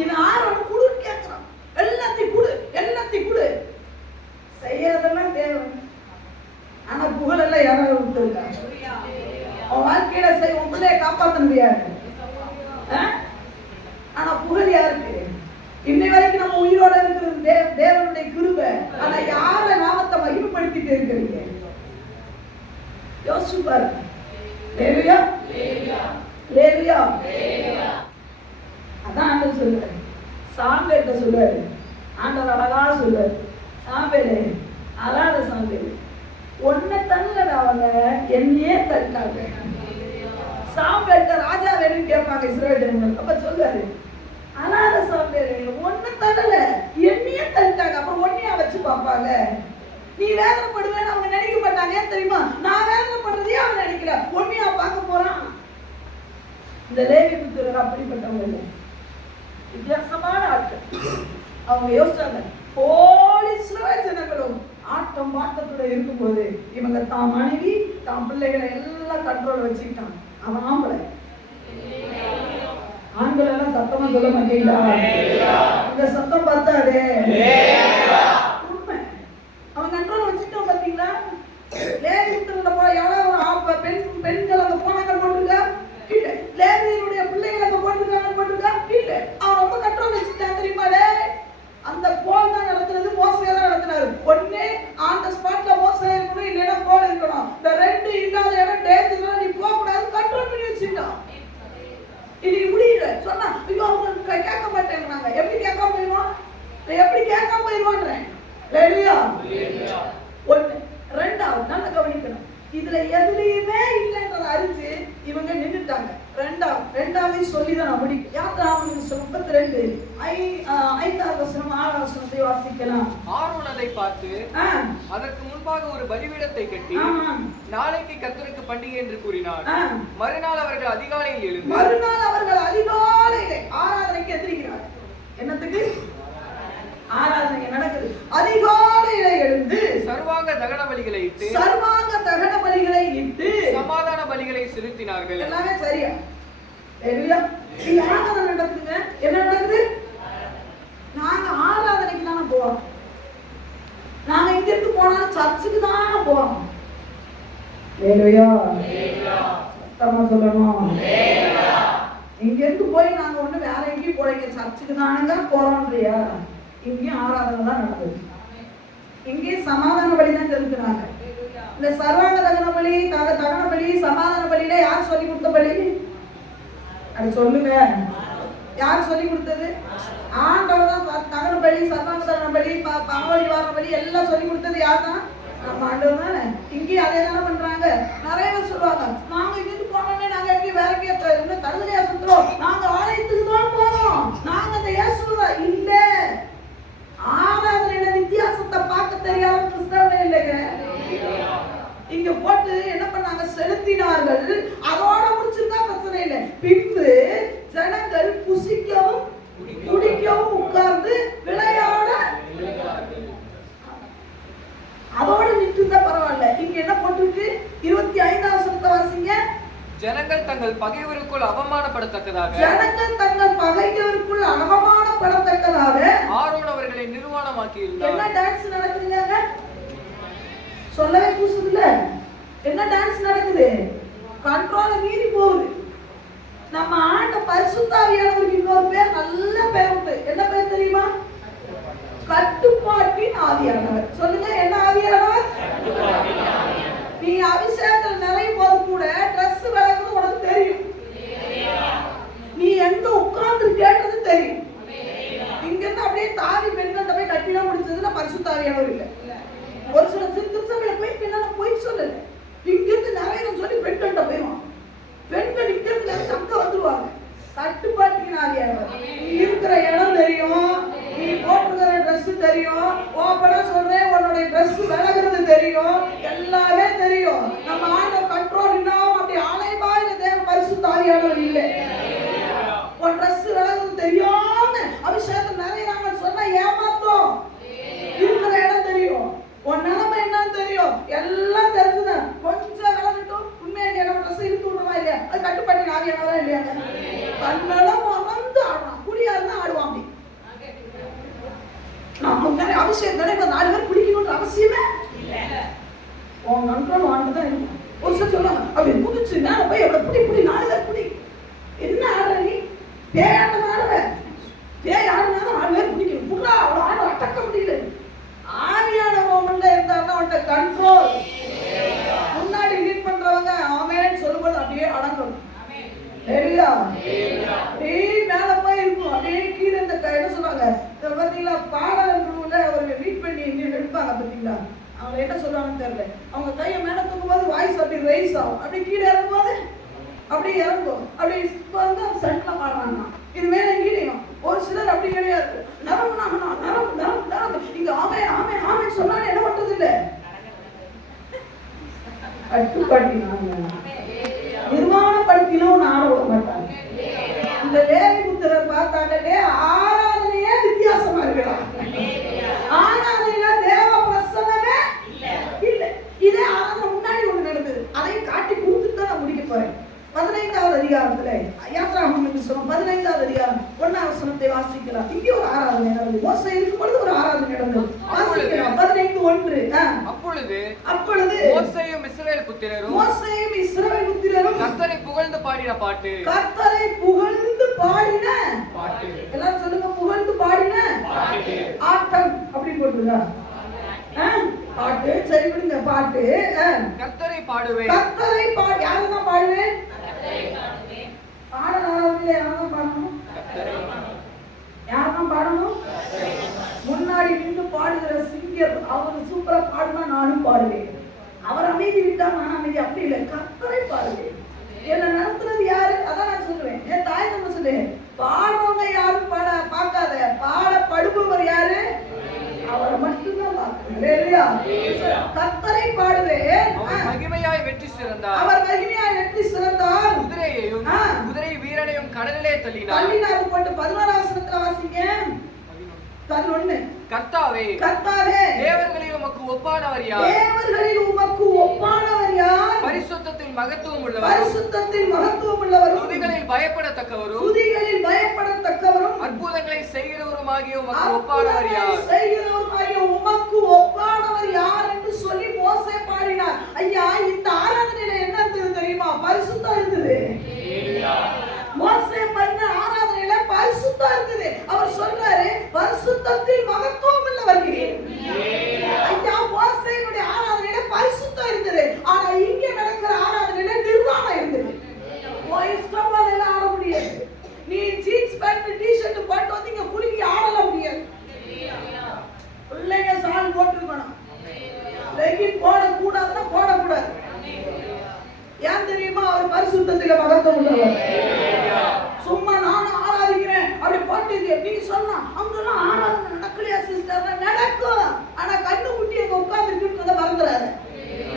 இது ஆரோன் குடுன்னு கேட்கிறான். எல்லாத்தையும் குடு, எல்லாத்தையும் குடு. செய்யறதெல்லாம் தேவன். ஆனா புகழெல்லாம் யாராவது கொடுத்துருக்காங்க. அவன் வாழ்க்கையில செய்ய உன் பிள்ளைய காப்பாற்ற முடியாது. ஆனா புகழ் யாருக்கு? இன்னை வரைக்கும் நம்ம உயிரோட இருக்கிறது தேவனுடைய கிருபை. ஆனா யார நாமத்தை மகிமைப்படுத்திட்டு இருக்கிறீங்க? யோசிச்சு பாருங்க. லேலுயா லேலுயா. அதான் ஆண்டவர் சொல்லுவாரு, சாம்பேட்ட சொல்லுவாரு. ஆண்டவர் அழகா சொல்லுவாரு, சாம்பேலே அழாத சாம்பேலே, ஒன்ன தள்ளல அவங்க என்னையே தள்ளிட்டாங்க. சாம்பேட்ட ராஜா வேணும்னு கேட்பாங்க இஸ்ரவேல் ஜனங்கள். அப்ப சொல்லுவாரு, அழாத சாம்பேலே ஒன்ன தள்ளல என்னையே தள்ளிட்டாங்க. அப்புறம் ஒன்னையா வச்சு பார்ப்பாங்க. நீ வேதனைப்படுவேன்னு அவங்க நினைக்க மாட்டாங்க தெரியுமா? நான் வேதனைப்படுறதையே அவன் நினைக்கல, ஒன்னையா பார்க்க போறான். இந்த லேவி புத்திரர் அப்படிப்பட்டவங்க வித்தியாசமான ஆட்கள். அவங்க யோசிச்சாங்க, போலீஸ் ஜனங்களும் ஆட்டம் பாட்டத்தோட இருக்கும்போது இவங்க தான் மனைவி தான் பிள்ளைகளை எல்லாம் கண்ட்ரோல் வச்சுக்கிட்டான். அவன் ஆம்பளை. ஆண்கள் எல்லாம் சத்தமா சொல்ல மாட்டீங்களா? இந்த சத்தம் பார்த்தாரு உண்மை. அவன் கண்ட்ரோல் வச்சுட்டான். பாத்தீங்களா? லேவியத்துல போல எவ்வளவு பெண்கள் அங்க போனாங்க போட்டிருக்கா? இல்ல. லேவியனுடைய பிள்ளைகள் அங்க போட்டிருக்கா? இல்ல. அவன் ரொம்ப கண்ட்ரோல் வச்சுட்டான் தெரியுமா? அந்த கோல் தான் நடத்துறது, மோசையா தான் நடத்தினாரு. ஒண்ணு அந்த ஸ்பாட்ல மோசையா இருக்கணும், இல்லைன்னா கோல் இருக்கணும். இந்த ரெண்டு இல்லாத இடம் டேஞ்சர், நீ போக கூடாது, கண்ட்ரோல் பண்ணி வச்சுட்டான். இன்னைக்கு முடியல சொன்னா, ஐயோ அவங்க கேட்க மாட்டேங்கிறாங்க. எப்படி கேட்காம போயிடுவான்? எப்படி கேட்காம போயிடுவான்றேன். ஒண்ணு. ரெண்டாவது நல்லா கவனிக்கணும், இதுல எதுலையுமே இல்லைன்றதை அறிஞ்சு இவங்க நின்றுட்டாங்க. ரெண்டாவது சொல்லிதான் நான் முடிக்கும். யாத்திராகமம் 32 5ஆவது வசனம் 6ஆவது வசனத்தை வாசிக்கலாம். ஆரோன் அதை பார்த்து அதற்கு முன்பாக ஒரு பலிபீடத்தை கட்டி நாளைக்கு கர்த்தருக்கு பண்டிகை என்று கூறினார். மறுநாள் அவர்கள் அதிகாலையில் எழுந்து ஆராதனைக்கு எதிர்க்கிறார். என்னத்துக்கு? ஆராதனை நடக்குது. அதிகாலையில எழுந்து சர்வாங்க தகன பலிகளை இட்டு சமாதான பலிகளை செலுத்தினார்கள். எல்லாமே சரியா? ஆராதனை நடக்குதுங்க. என்ன நடக்குது? நாங்க ஆராதனைக்கு தானே போறோம். நாங்க இங்க இருந்து போனாலும் சர்ச்சுக்கு தானே போறோம். சத்தமா சொல்லணும். இங்க இருந்து போய் நாங்க ஒண்ணு வேற எங்கேயும் போறீங்க, சர்ச்சுக்கு தானங்க போறோம்ன்றியா? இங்கேயும் ஆராதனை தான் நடக்குது. இங்கேயும் சமாதான பலி தான் செலுத்துறாங்க. இந்த சர்வாங்க தகன பலி, தகன பலி, சமாதான பலியில யார் சொல்லி கொடுத்த பலி? அது சொல்லுங்க. யார் சொல்லி கொடுத்தது? ஆண்டவர் தான். தகன பலி, சர்வாங்க தகன பலி, பகவலி வார பலி எல்லாம் சொல்லி கொடுத்தது யார் தான்? நம்ம ஆண்டவர் தானே. இங்கேயும் அதே தானே பண்றாங்க. நிறைய பேர் சொல்லுவாங்க, நாங்க இங்கிருந்து போனோன்னே நாங்க எப்படி வேற எங்கேயும் தகுதியா சுத்துறோம், நாங்க ஆலயத்துக்கு தான் போறோம், நாங்க அந்த இயேசுவா இல்ல. ஆராதனையில வித்தியாசத்தை பார்க்க தெரியாத கிறிஸ்தவனே இல்லைங்க. இங்க போட்டு என்ன பண்ணாங்க? செலுத்தினார்கள். அதோட முடிச்சிருந்தா பிரச்சனை இல்லை. பின்பு ஜனங்கள் புசிக்கவும் குடிக்கவும் உட்கார்ந்து விளையாட அதோட நின்றுதான் பரவாயில்ல. இங்க என்ன போட்டிருக்கு? 25ஆம் வசனத்தை வாசிங்க. ஜனங்கள் தங்கள் பகைவருக்குள் அவமானப்படத்தக்கதாக ஆரோன் அவர்களை நிர்வாணமாக்கி இருந்தார். என்ன டான்ஸ் நடக்குதுங்க? சொல்லவே கூசுதுல. என்ன டான்ஸ் நடக்குது? கண்ட்ரோல மீறி போகுது. நம்ம ஆண்ட பரிசுத்தாவியானவருக்கு இன்னொரு பேர், நல்ல பேர் உண்டு. என்ன பேர் தெரியுமா? கட்டுப்பாட்டின் ஆவியானவர். சொல்லுங்க, என்ன ஆவியானவர்? நீ அபிஷேகத்தில் நிறையும் போது கூட ட்ரெஸ் விளக்குறது உனக்கு தெரியும். நீ எங்க உட்கார்ந்து கேட்டது தெரியும். இங்க இருந்து அப்படியே தாவி பெண்கள்கிட்ட போய் கட்டினா முடிச்சதுன்னா பரிசுத்தாவியானவர் இல்லை. ஒரு சில திருச்சபையில போய் பின்னால போய் சொல்லல. இங்க இருந்து நிறைய சொல்லி பெண்கள்கிட்ட போயிடுவான். பெண்கள் இங்க இருந்து நிறைய அங்க வந்துருவாங்க. கட்டுப்பாட்டின் ஆவியானவர். நீ இருக்கிற இடம் தெரியும், நீ போட்டுக்கிற ட்ரெஸ் தெரியும், ஓப்பனா சொல்றேன், உன்னுடைய ட்ரெஸ் விலகிறது தெரியும், எல்லாமே தெரியும். நம்ம ஆண்டவர் கண்ட்ரோல் இல்லாம அப்படி ஆலைபாயில தேவ பரிசுத்த ஆவியானவர் இல்லை. உன் ட்ரெஸ் விலகிறது தெரியாம அபிஷேகம் நிறைய சொன்னா ஏமாத்தோம். இருக்கிற இடம் தெரியும், உன் நிலைமை என்னன்னு தெரியும், எல்லாம் தெரிஞ்சுதான். கொஞ்சம் விலகட்டும், உண்மையாக நம்ம ட்ரெஸ் இழுத்து விடுறோமா இல்லையா? அது கட்டுப்பாட்டின் ஆவியானவரா இல்லையா? கண்ணெல்லாம் வந்து ஆடுவான். குடியா இருந்தா ஆடுவான். அப்படி அபிஷேகம் நிறைய 4 பேர் குடிக்கணும்ன்ற அவசியமே இல்லை. உன் கண்ட்ரோல் வாங்கிதான் இருக்கும். ஒரு சில சொல்லுவாங்க, அப்படி குதிச்சு மேல போய் எவ்வளவு குடி குடி 4 பேர் குடி. என்ன ஆடுற நீ? பேயாட்டம் ஆடுற. பேய் ஆடுனாதான் 4 பேர் குடிக்கணும். புறா அவ்வளவு ஆட அடக்க முடியல. ஆவியானவங்க இருந்தாருன்னா அவன்கிட்ட கண்ட்ரோல். முன்னாடி லீட் பண்றவங்க ஆமென் சொல்லும்போது அப்படியே அடங்கணும். சரியா? அப்படியே மேல போய் இருக்கும். அப்படியே கீழே இந்த என்ன சொல்லுவாங்க பாத்தீங்களா? பாடல்ல ஒரு மீட் பண்ணி எடுப்பாங்க பாத்தீங்களா? அவங்க என்ன சொல்லுவாங்கன்னு தெரியல. அவங்க கையை மேல தூக்கும் போது வாய்ஸ் அப்படி ரைஸ் ஆகும். அப்படி கீழே இறங்கும் போது அப்படி இறங்கும். அப்படி இப்போ வந்து அந்த சென்ட்ல பாடுறாங்க. இது மேல கீழையும். ஒரு சிலர் அப்படி கிடையாது. நரம்பு நரம்பு நரம்பு நரம்பு நரம்பு இங்க ஆமே ஆமே ஆமே சொன்னாலும் என்ன பண்றது இல்லை. கட்டுப்பாட்டினாங்க. நிர்வாணப்படுத்தினோம் ஆட விட மாட்டாங்க. இந்த லேவி புத்திரர் பார்த்தாலே ஆராதனையே வித்தியாசமா இருக்கலாம். ஆராதனையில தேவ பிரசன்னமே இல்லை. இதே ஆராதனை முன்னாடி ஒண்ணு நடந்தது. அதையும் காட்டி கொடுத்துட்டு தான் நான் முடிக்க போறேன். 15வது அதிகாரத்துல யாத்ராகமம் புத்தகம் 15வது அதிகாரம் 1ஆம் வசனத்தை வாசிக்கலாம். இங்கே ஒரு ஆராதனை நடந்தது. மோசே இருக்கும் பொழுது ஒரு ஆராதனை நடந்தது. வாசிக்கலாம் 15:1. அப்பொழுது மோசேயும் இஸ்ரவேல் புத்திரரும் கர்த்தரை புகழ்ந்து பாடின பாட்டு. எல்லாரும் சொல்லுங்க, புகழ்ந்து பாடின ஆட்டம் அப்படி போட்டுருக்கா? பாட்டு சரி விடுங்க. பாட்டு கர்த்தரை பாடுவேன். யாருதான் பாடுவேன்? யாருதான் பாடணும்? முன்னாடி நின்று பாடுகிற சிங்கர் அவர் சூப்பரா பாடுனா நானும் பாடுவேன். அவர் அமைதி விட்டா நான் அமைதி. அப்படி இல்லை, கர்த்தரை பாடுவேன். என்ன நடத்துறது யாரு? அதான் நான் சொல்லுவேன். என் தாய் நம்ம சொல்லுவேன், பாடுறவங்க யாரும் பார்க்காத, பாடப்படுபவர் யாரு? அவரை மட்டும்தான் பார்க்கணும். கர்த்தரை பாடுவேன். அவர் மகிமையாய் வெற்றி சிறந்தார். குதிரை வீரனையும் கடலிலே தள்ளினார். போட்டு 11ஆம் வசனத்துல வாசிங்க. 11 கர்த்தாவே கர்த்தாவே தேவர்களில் உமக்கு ஒப்பானவர் யார்? தேவர்களில் உமக்கு ஒப்பானவர் யார்? பரிசுத்தத்தில் மகத்துவம் உள்ளவர், பரிசுத்தத்தில் மகத்துவம் உள்ளவர், துதிகளில் பயப்படத்தக்கவரும், துதிகளில் பயப்படத்தக்கவரும், அற்புதங்களை செய்கிறவருமாகிய உமக்கு ஒப்பானவர் யார்? செய்கிறவருமாகிய உமக்கு ஒப்பானவர் யார் என்று சொல்லி மோசே பாடினார். ஐயா, இந்த ஆராதனையில என்ன இருந்தது தெரியுமா? பரிசுத்தம் இருந்தது. மோசே பண்ண ஆராதனையில பரிசுத்தம் இருந்தது. அவர் சொல்றாரு, பரிசுத்தத்தில் மகத்துவம் உள்ளவர்கள். ஐயா, மோசேயுடைய ஆராதனையில பரிசுத்தம் இருந்தது. ஆனா இங்க நடக்கிற ஆராதனையில நிர்வாணம் இருந்தது. இஷ்டமான எல்லாம் ஆட முடியாது. நீ ஜீன்ஸ் பேண்ட் டி-ஷர்ட் போட்டு வந்து இங்க குலுக்கி ஆடல முடியாது. பிள்ளைங்க சால் போட்டுருக்கணும். லெகின் போடக்கூடாதுன்னா போடக்கூடாது. ஏன் தெரியுமா? அவர் பரிசுத்தத்தில மகத்துவம் உள்ளவர். சும்மா நானும் ஆராதிக்கிறேன் அப்படி போட்டு நீங்க சொன்னா அங்கெல்லாம் ஆராதனை நடக்கலையா சிஸ்டர்? நடக்கும். ஆனா கண்ணு குட்டி அங்க உட்கார்ந்து இருக்கிறத மறந்துடாது.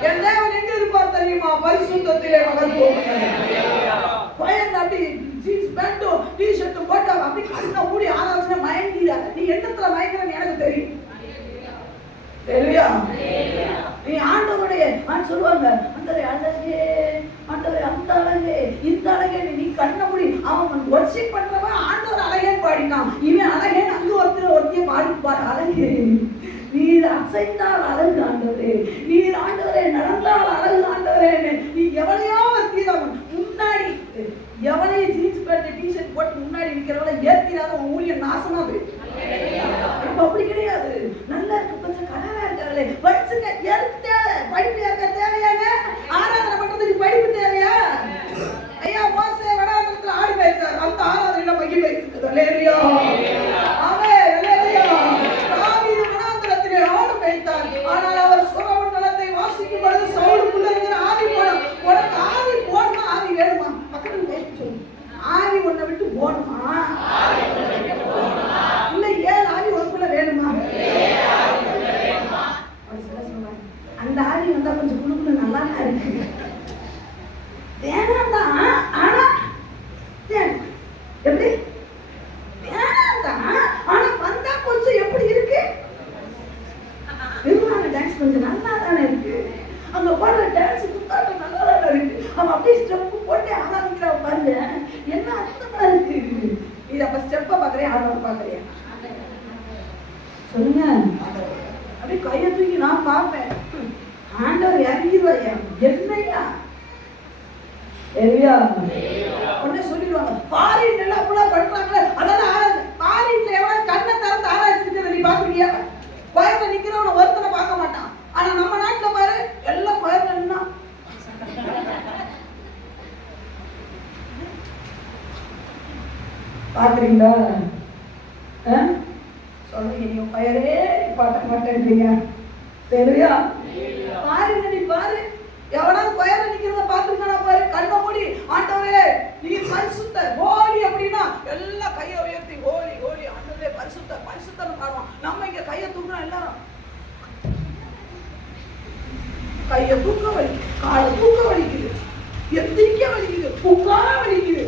என் தேவன் எங்க இருப்பார் தெரியுமா? பரிசுத்தத்திலே மகத்துவம் உள்ளவர். பயந்து அப்படி ஜீன்ஸ் பேண்ட்டும் டி-ஷர்ட்டும் போட்டு அப்படி கண்ணை மூடி ஆராதனை மயங்கிறாரு. நீ என்னத்துல மயங்கிறன்னு எனக்கு தெரியும். தெரியா? நீ ஆண்டவருடைய சொல்லுவாங்க, ஆண்டவரே அழகே, ஆண்டவரே அந்த அழகே, இந்த அழகே. நீ கண்ண மூடி அவன் வர்ஷிப் பண்றவன் ஆண்டவர் அழகேன்னு பாடினான். இவன் அழகேன்னு அங்க ஒருத்தைய பாடிப்பாரு. அழகே, நீர் அசைந்தால் அழகு ஆண்டவரே, நீர் ஆண்டவரே நடந்தால் அழகு ஆண்டவரே. நீ எவனையோ தீரவன் முன்னாடி எவனையும் ஜீன்ஸ் பேண்ட் டி-ஷர்ட் போட்டு முன்னாடி நிக்கிறவளை ஏத்திராத உன் ஊழியர் நாசமா போயிட்டு. இப்ப அப்படி கிடையாது. நல்லா இருக்கு, கொஞ்சம் கனவா இருக்காங்களே, படிச்சுங்க. எதுக்கு தேவை? படிப்பு யாருக்கா தேவையாங்க? ஆராதனை பண்றதுக்கு படிப்பு தேவையா? ஐயா, மோசே வனாந்தரத்துல ஆடி போயிருக்காரு. அந்த ஆராதனையில மகிமை இருக்குது. அல்லேலூயா, ஆமென், அல்லேலூயா. தாவீது வனாந்தரத்திலே ஆடு மேய்த்தார். ஆனால் அவர் சுரமண்டலத்தை வாசிக்கும் பொழுது சவுலுக்குள்ள இருக்கிற ஆவி போடும். உனக்கு ஆவி போடணுமா? ஆவி வேணுமா? மக்கள் பேசி சொல்லு. ஆவி உன்னை விட்டு போகணுமா? இல்ல 7 ஆவி உனக்குள்ள வேணுமா? அந்த ஆவி வந்தா கொஞ்சம் குழுக்குள்ள நல்லா இருக்கு. வேணாம்தான். ஆனா எப்படி? வேணாம்தான். ஆனா வந்தா கொஞ்சம் எப்படி இருக்கு? விரும்பான டான்ஸ் கொஞ்சம் நல்லா தானே இருக்கு. அங்க போடுற டான்ஸ் குத்தாட்டம் நல்லா தானே இருக்கு. அவன் அப்படியே ஸ்டெப் போட்டு ஆரம்பிக்கிறா பாருங்க, என்ன அர்த்தமா இருக்கு. இது அப்ப ஸ்டெப்பை பாக்குறியா ஆடவர் பாக்குறியா? சொல்லுங்க. அப்படியே கையை தூக்கி நான் பார்ப்பேன். ஆண்டவர் இறங்கிடுவாயா? என்னையா எரியா உடனே சொல்லிடுவாங்க, ஃபாரின்ல எல்லாம் அப்படிலாம் பண்றாங்களே. அதாவது ஃபாரின்ல எவ்வளவு கண்ணை திறந்து ஆராய்ச்சிட்டு நீ பாக்குறியா? கோயில்ல நிக்கிறவன ஒருத்தனை பார்க்க மாட்டான். ஆனா நம்ம நாட்டுல பாரு, எல்லாம் கோயில்ல நின்னா பாக்குறீங்களா? சொல்றீங்க, நீங்க பெயரே பாட்ட மாட்டேன்றீங்க. தெரியா? பாருங்க, நீ பாரு, எவனாவது கோயில்ல நிக்கிறத பாத்துருக்கானா பாரு. கண்ணை மூடி, ஆண்டவரே நீ பரிசுத்த ஹோலி அப்படின்னா எல்லாம் கையை உயர்த்தி ஹோலி ஹோலி ஆண்டவரே பரிசுத்த பரிசுத்தன்னு பாடுவான். நம்ம இங்க கையை தூக்குறோம். எல்லாரும் கையை தூக்க வலிக்குது, காலை தூக்க வலிக்குது, எந்திரிக்க வலிக்குது, உட்கார வலிக்குது.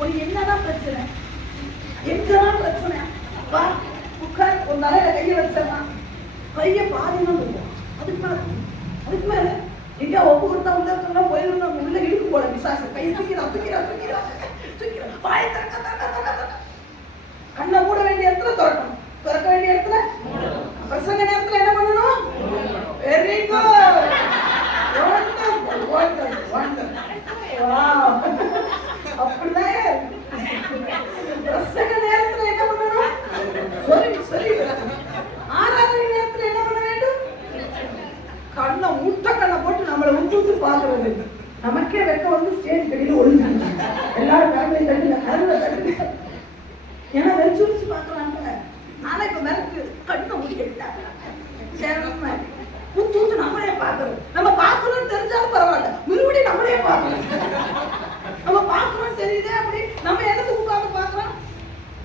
உனக்கு என்னதான் பிரச்சனை? எங்கதான் பிரச்சனை? வா உட்கார். ஒரு நாளையில கையை வச்சா கையை பாதிதான் இருக்கும். அதுக்கு மேல எங்க ஒப்பு கொடுத்தா உள்ள இருக்கலாம் போயிடும். உள்ள இடுக்கு போல விசாச கையை தூக்கிறா வாய கண்ணை மூட வேண்டிய இடத்துல திறக்கணும், திறக்க வேண்டிய இடத்துல பிரசங்க நேரத்துல என்ன பண்ணணும்? வெரி குட், அப்படிதான் பிரசங்க நேரத்துல என்ன பண்ணணும்? சரி ஆராதனை நேரத்துல என்ன பண்ண வேண்டும்? கண்ணை முட்டை கண்ணை போட்டு நம்மளை உத்து பாக்குறது. நமக்கே வெக்க வந்து ஸ்டேஜ் கடியில ஒழுங்காங்க. எல்லாரும் ஃபேமிலி தட்டில கருவில் தட்டு. ஏன்னா வெச்சு வச்சு பாக்குறாங்க. நானே இப்ப மிரட்டு கண்ணை முடிக்கிட்டாங்க. உத்து உத்து நம்மளே பாக்குறது. நம்ம பாக்கணும்னு தெரிஞ்சாலும் பரவாயில்ல, மறுபடியும் நம்மளே பாக்கணும். நம்ம பாக்கணும்னு தெரியுதே அப்படி நம்ம இடத்துக்கு உட்கார்ந்து பாக்குறோம்.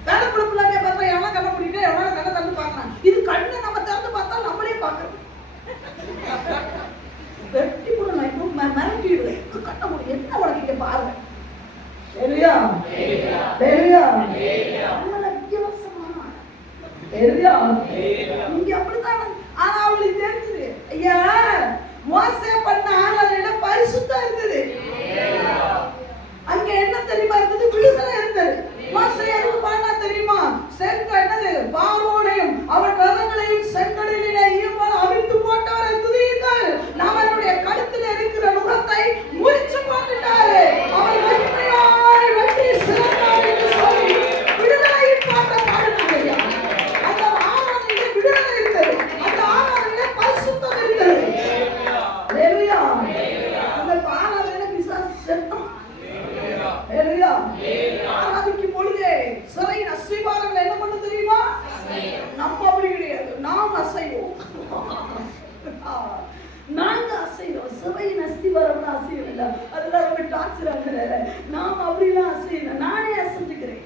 வேலை குழப்பில்லாமே பார்த்தா எவனா கண்ணை முடிக்கிட்டே எவனா கண்ணை தந்து பாக்குறான். இது கண்ணை நம்ம திறந்து பார்த்தா நம்மளே பாக்குறோம். வெட்டி கூட நான் இப்போ மிரட்டிடுவேன். கண்ணை மூடி என்ன உடனே பாருங்க. சரியா? சரியா? நம்மள வித்தியாசமான இங்க அப்படித்தான். ஆனா அவளுக்கு தெரிஞ்சது, ஐயா மோசே பண்ண ஆராதனையில பரிசுத்தம் இருந்தது. அங்க என்ன தெரியுமா இருந்தது? விடுதலை இருந்தது. மோசே எதுக்கு பண்ணா தெரியுமா? என்னது? பார்வோனையும் அவன் ரதங்களையும் செங்கடலிலே ஈயமால் அவிழ்த்து போட்டவரை துதியுங்கள். அவனுடைய கழுத்தில் இருக்கிற நுகத்தை முறிச்சு போட்டுட்டாரு. அவர் மகிமையாய் வெற்றி சிறந்தார் என்று சொல்லி விடுதலையின் பாட்டை பாடினாங்க. அந்த ஆராதனையிலே விடுதலை இருந்தது. அந்த ஆராதனையிலே பரிசுத்தம் இருந்தது. ஹல்லேலூயா. அந்த ஆராதனையில பிசாசு செத்தான். ஹல்லேலூயா. ஆராதிக்கும் பொழுது சிறையின் அஸ்திபாரங்கள் என்ன பண்ண தெரியுமா? நம்ம அப்படி கிடையாது, நாம் அசைவோம். நாங்க அசைவோம். சிறையின் அஸ்திபாரம் அசையல, அதுல ரொம்ப டார்ச்சர் ஆகல. நாம் அப்படிலாம் அசையல, நானே அசைஞ்சுக்கிறேன்.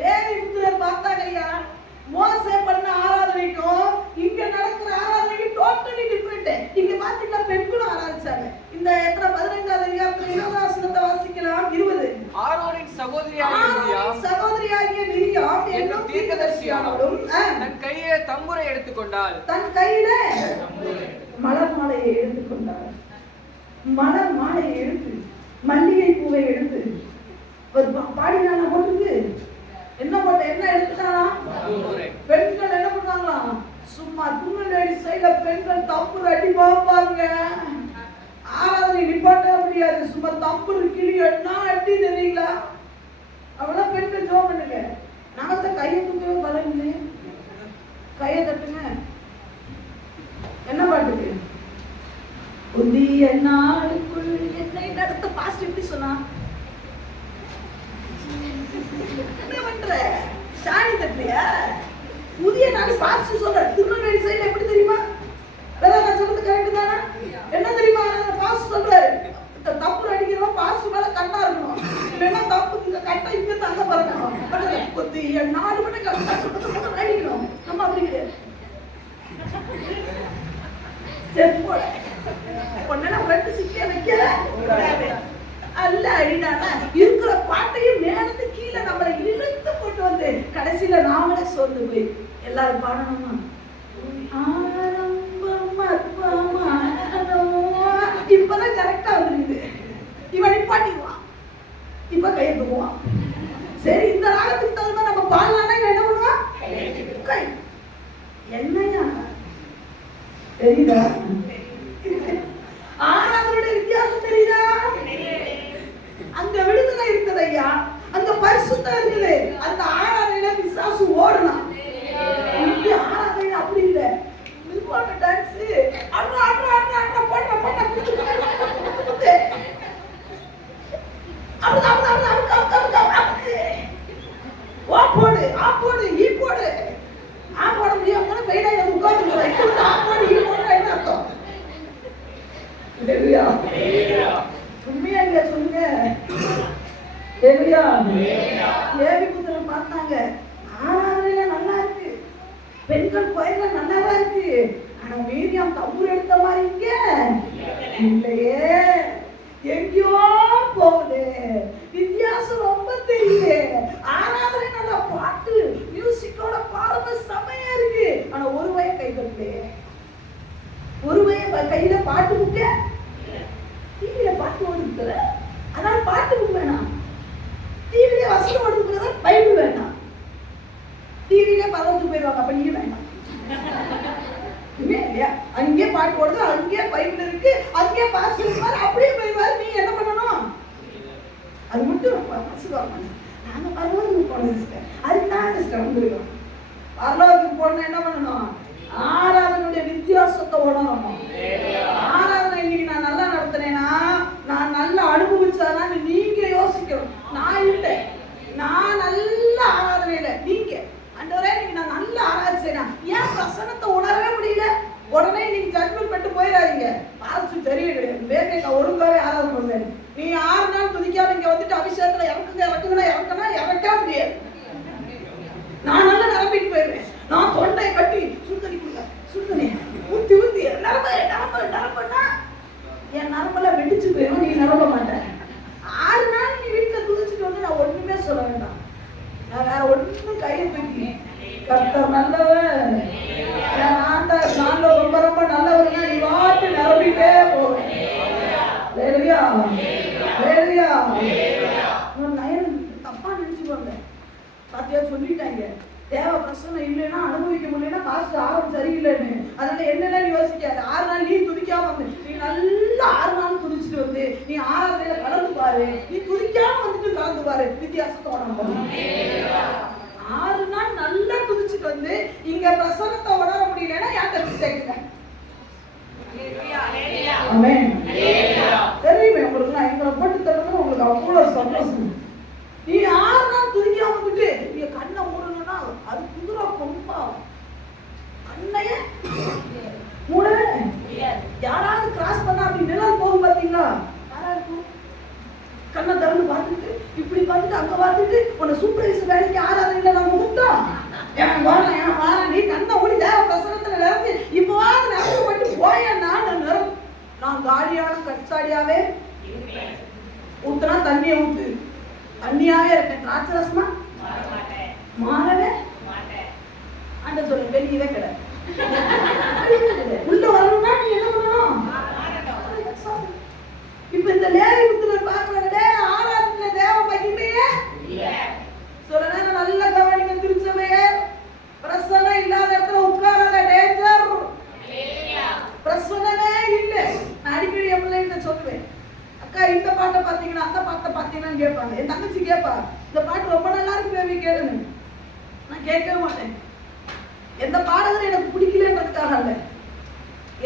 லேவி புத்திரர் பார்த்தாங்க ஐயா, மோசே பண்ண ஆராதனைக்கும் இங்க நடக்கிற ஆராதனைக்கும் டோட்டலி டிஃபரெண்ட். இங்க பாத்தீங்கன்னா பெண்களும் ஆராதிச்சாங்க. இந்த எத்தனை 15வது அதிகாரத்துல 20வது வசனத்தை வாசிக்கலாம். 20 ஆரோனின் சகோதரியாகிய மிரியாம் என்னும் தீர்க்கதரிசியானவளும் தன் கையிலே தம்புரை எடுத்துக்கொண்டாள். தன் கையில மலர் மாலையை எடுத்துக்கொண்டாள். மலர் மாலையை எடுத்து மல்லிகை பூவை எடுத்து ஒரு பாடினால போட்டுருக்கு. என்ன போட்ட? என்ன எடுத்துட்டா? பெண்கள் என்ன பண்ணாங்களா? சும்மா துணி சைடுல பெண்கள் தம்புரை அடி பாருங்க. ஆராதனை நிப்பாட்ட முடியாது. சும்மா தம்புரு கிளி என்ன அடி தெரியுங்களா? அவ்வளவு பெண்கள் ஜோம் பண்ணுங்க. நமக்கு கையை தூக்கவே பழகுது. கையை தட்டுங்க. என்ன பாட்டுக்கு? புதிய நாளுக்குள் என்னை நடத்த பாஸ்ட் எப்படி சொன்னா? என்ன பண்ற? சாணி தட்டியா? புதிய நாள் பாஸ்ட் சொல்ற. திருநெல்வேலி சைடுல எப்படி தெரியுமா? வேற நான் சொல்றது கரெக்ட் தானா? என்ன தெரியுமா பாஸ்ட் சொல்றாரு? தப்பு அடிக்கிறவன் பாஸ்ட் மேல கண்ணா இருக்கணும். இல்லைன்னா தப்பு இந்த கட்டை இங்க தங்க பறக்கணும். புதிய 4 மணிக்கு அடிக்கணும். நம்ம அப்படி கிடையாது. செப்போட பொண்ணெல்லாம் ஃப்ரெண்ட் சிக்கிய வைக்கல அல்ல அடினானா இருக்கிற பாட்டையும் மேலத்து கீழே நம்மளை இழுத்து போட்டு வந்து கடைசியில நாமளே சோர்ந்து போய் எல்லாரும் பாடணுமா? இப்பதான் கரெக்டா வந்துருக்குது. இவன் நிப்பாட்டிடுவான். இப்ப கையை தூக்குவான். சரி, இந்த ராகத்துக்கு தகுந்த நம்ம பாடலாம்னா என்ன பண்ணுவான்? கை. என்னையா தெரியுதா? ஆராதனுடைய வித்தியாசம் தெரியுதா? அங்க விடுதலை இருக்குது ஐயா, அங்க பரிசுத்தம் இருக்குது. அந்த ஆராதனையில பிசாசு ஓடலாம். இங்க ஆராதனை அப்படி இல்ல. மில்வான டான்ஸ் அண்ணா அண்ணா அண்ணா அண்ணா போடுற போடுற ஓ போடு, ஆ போடு, ஈ போடு. ஆ போட முடியாம பெயிடாய் வந்து உட்கார்ந்துருக்கோம். இப்போ ஆ போடு, ஈ போடுற என்ன அர்த்தம்? ஹல்லேலூயா. உண்மையா இல்லையா சொல்லுங்க? ஹல்லேலூயா. லேவி புத்திரன் பார்த்தாங்க, ஆராதனையில நல்லா இருக்கு, பெண்கள் கோயில்ல நல்லாவா இருக்கு. ஆனா மீரியாம் தம்புரு எடுத்த மாதிரி இங்க இல்லையே, எங்கேயோ போகுது. வித்தியாசம் ரொம்ப தெரியுது. ஆராதனை நல்லா பாட்டு மியூசிக்கோட பாடுறது செமையா இருக்கு. ஆனா ஒரு வய கை தட்டலையே, ஒரு வய கையில பாட்டு புக்க, டிவியில பாட்டு ஓடுதுல, அதனால பாட்டு புக் வேணாம். டிவியில வசனம் ஓடுதுல, பைபிள் வேணாம். டிவியில பரவத்துக்கு போயிடுவாங்க, அப்ப நீ வேண்டாம். அங்கே பாட்டு ஓடுது, அங்கே பைபிள் இருக்கு, அங்கே பாஸ்டர் இருப்பாரு, அப்படியே போயிடுவாரு. நீங்க என்ன பண்ணணும்? அது மட்டும் மனசுவாங்க. நாங்க பரவத்துக்கு போனோம் சிஸ்டர், அதுதான் சிஸ்டர் வந்துருக்கோம். பரவத்துக்கு போனா என்ன பண்ணணும்? ஆராதனுடைய வித்தியாசத்தை உணரணும். ஆராதனை இன்னைக்கு நான் நல்லா நடத்தினேன்னா, நான் நல்லா அனுபவிச்சாதான் நீங்க யோசிக்கணும். நான் இல்லை, நான் நல்ல ஆராதனையில நீங்க ஆண்டவரே இன்னைக்கு நான் நல்ல ஆராய்ச்சினா ஏன் பிரசனத்தை உணரவே முடியல? உடனே இன்னைக்கு ஜட்மெண்ட் பண்ணிட்டு போயிடாதீங்க. பாஸ்டர் தெரியவே கிடையாது, வேற நான் ஒழுங்காவே ஆராதனை பண்ணுவேன். நீ 6 நாள் துதிக்காம இங்க வந்துட்டு அபிஷேகத்துல இறக்க முடியாது. நான் நல்லா நிரம்பிட்டு போயிடுவேன். நான் தொண்டையை கட்டி சுடுதண்ணி கொடுங்க, சுடுதண்ணி ஊத்தி ஊத்தி நரம்புனா என் நரம்பெல்லாம் வெடிச்சு போயிடும். நீ நரம்ப மாட்டேன். 6 நாள் நீ வீட்டுல துதிச்சுட்டு வந்து நான் ஒண்ணுமே சொல்ல வேண்டாம். நான் வேற ஒண்ணும் கையை தூக்கி கர்த்தர் நல்லவர், ஹalleluya. தப்பா நினைச்சுக்கோங்க. பாத்தியா சொல்லிட்டாங்க, தேவ பிரசன்னம் இல்லைன்னா அனுபவிக்க முடியலன்னா காசு ஆரம் சரியில்லைன்னு. அதனால என்னெல்லாம் யோசிக்காது. 6 நாள் நீ துதிக்காம வந்து நீ நல்லா 6 நாள் துதிச்சுட்டு வந்து நீ 6ஆவது நாள் கலந்து பாரு, நீ துதிக்காம வந்துட்டு கலந்து பாரு, வித்தியாசத்தை உணர. 6 நாள் நல்லா துதிச்சுட்டு வந்து இங்க பிரசன்னத்தை உணர முடியலன்னா யார்கிட்ட மிஸ்டேக்? ஆமென். தெரியுமே உங்களுக்கு, நான் எங்களை போட்டு தரணும் உங்களுக்கு அவ்வளவு சந்தோஷம். நீ 6 நாள் துதிக்காம வந்துட்டு நீ கண்ணை மூடணும்னா அது குதிரை கொம்பா கண்ணைய மூடவே யாராவது கிராஸ் பண்ணா அப்படி நிழல் போகும் பாத்தீங்களா? யாரா இருக்கும்? கண்ணை திறந்து பார்த்துட்டு இப்படி பார்த்துட்டு அங்க பார்த்துட்டு உன்னை சூப்பர்வைசர் வேலைக்கு ஆராதனையில நம்ம கூப்பிட்டோம். என் வாரம் நீ கண்ணை மூடி தேவ பிரசனத்துல நிறந்து இப்பவாவது நிறப்பட்டு போயேன்னா நான் காலியான கச்சாடியாவே ஊத்துனா தண்ணியை ஊத்து, தண்ணியாவே இருப்பேன், திராட்சை ரசமா மாறவே அந்த சொல்ல வெளியவே கிடையாது. உள்ள வரணும்னா நீ என்ன பண்ணணும்? இப்ப இந்த லேவி புத்திரர் பார்க்கறதே ஆராதனை தேவ மகிமையே சொல்ல நேரம் நல்ல கவனிங்க. திருச்சபையே பிரசன்னம் இல்லாத இடத்துல உட்காராத, டேஞ்சர். பிரசன்னமே இல்லை. நான் அடிக்கடி என் பிள்ளைகிட்ட சொல்லுவேன், அக்கா இந்த பாட்டை பார்த்தீங்கன்னா அந்த பாட்டை பார்த்தீங்கன்னு கேட்பாங்க. என் தங்கச்சி கேட்பா, இந்த பாட்டு ரொம்ப நல்லா இருக்கு பேபி கேளுன்னு. நான் கேட்கவே மாட்டேன். எந்த பாடகரும் எனக்கு பிடிக்கலன்றதுக்காக அல்ல,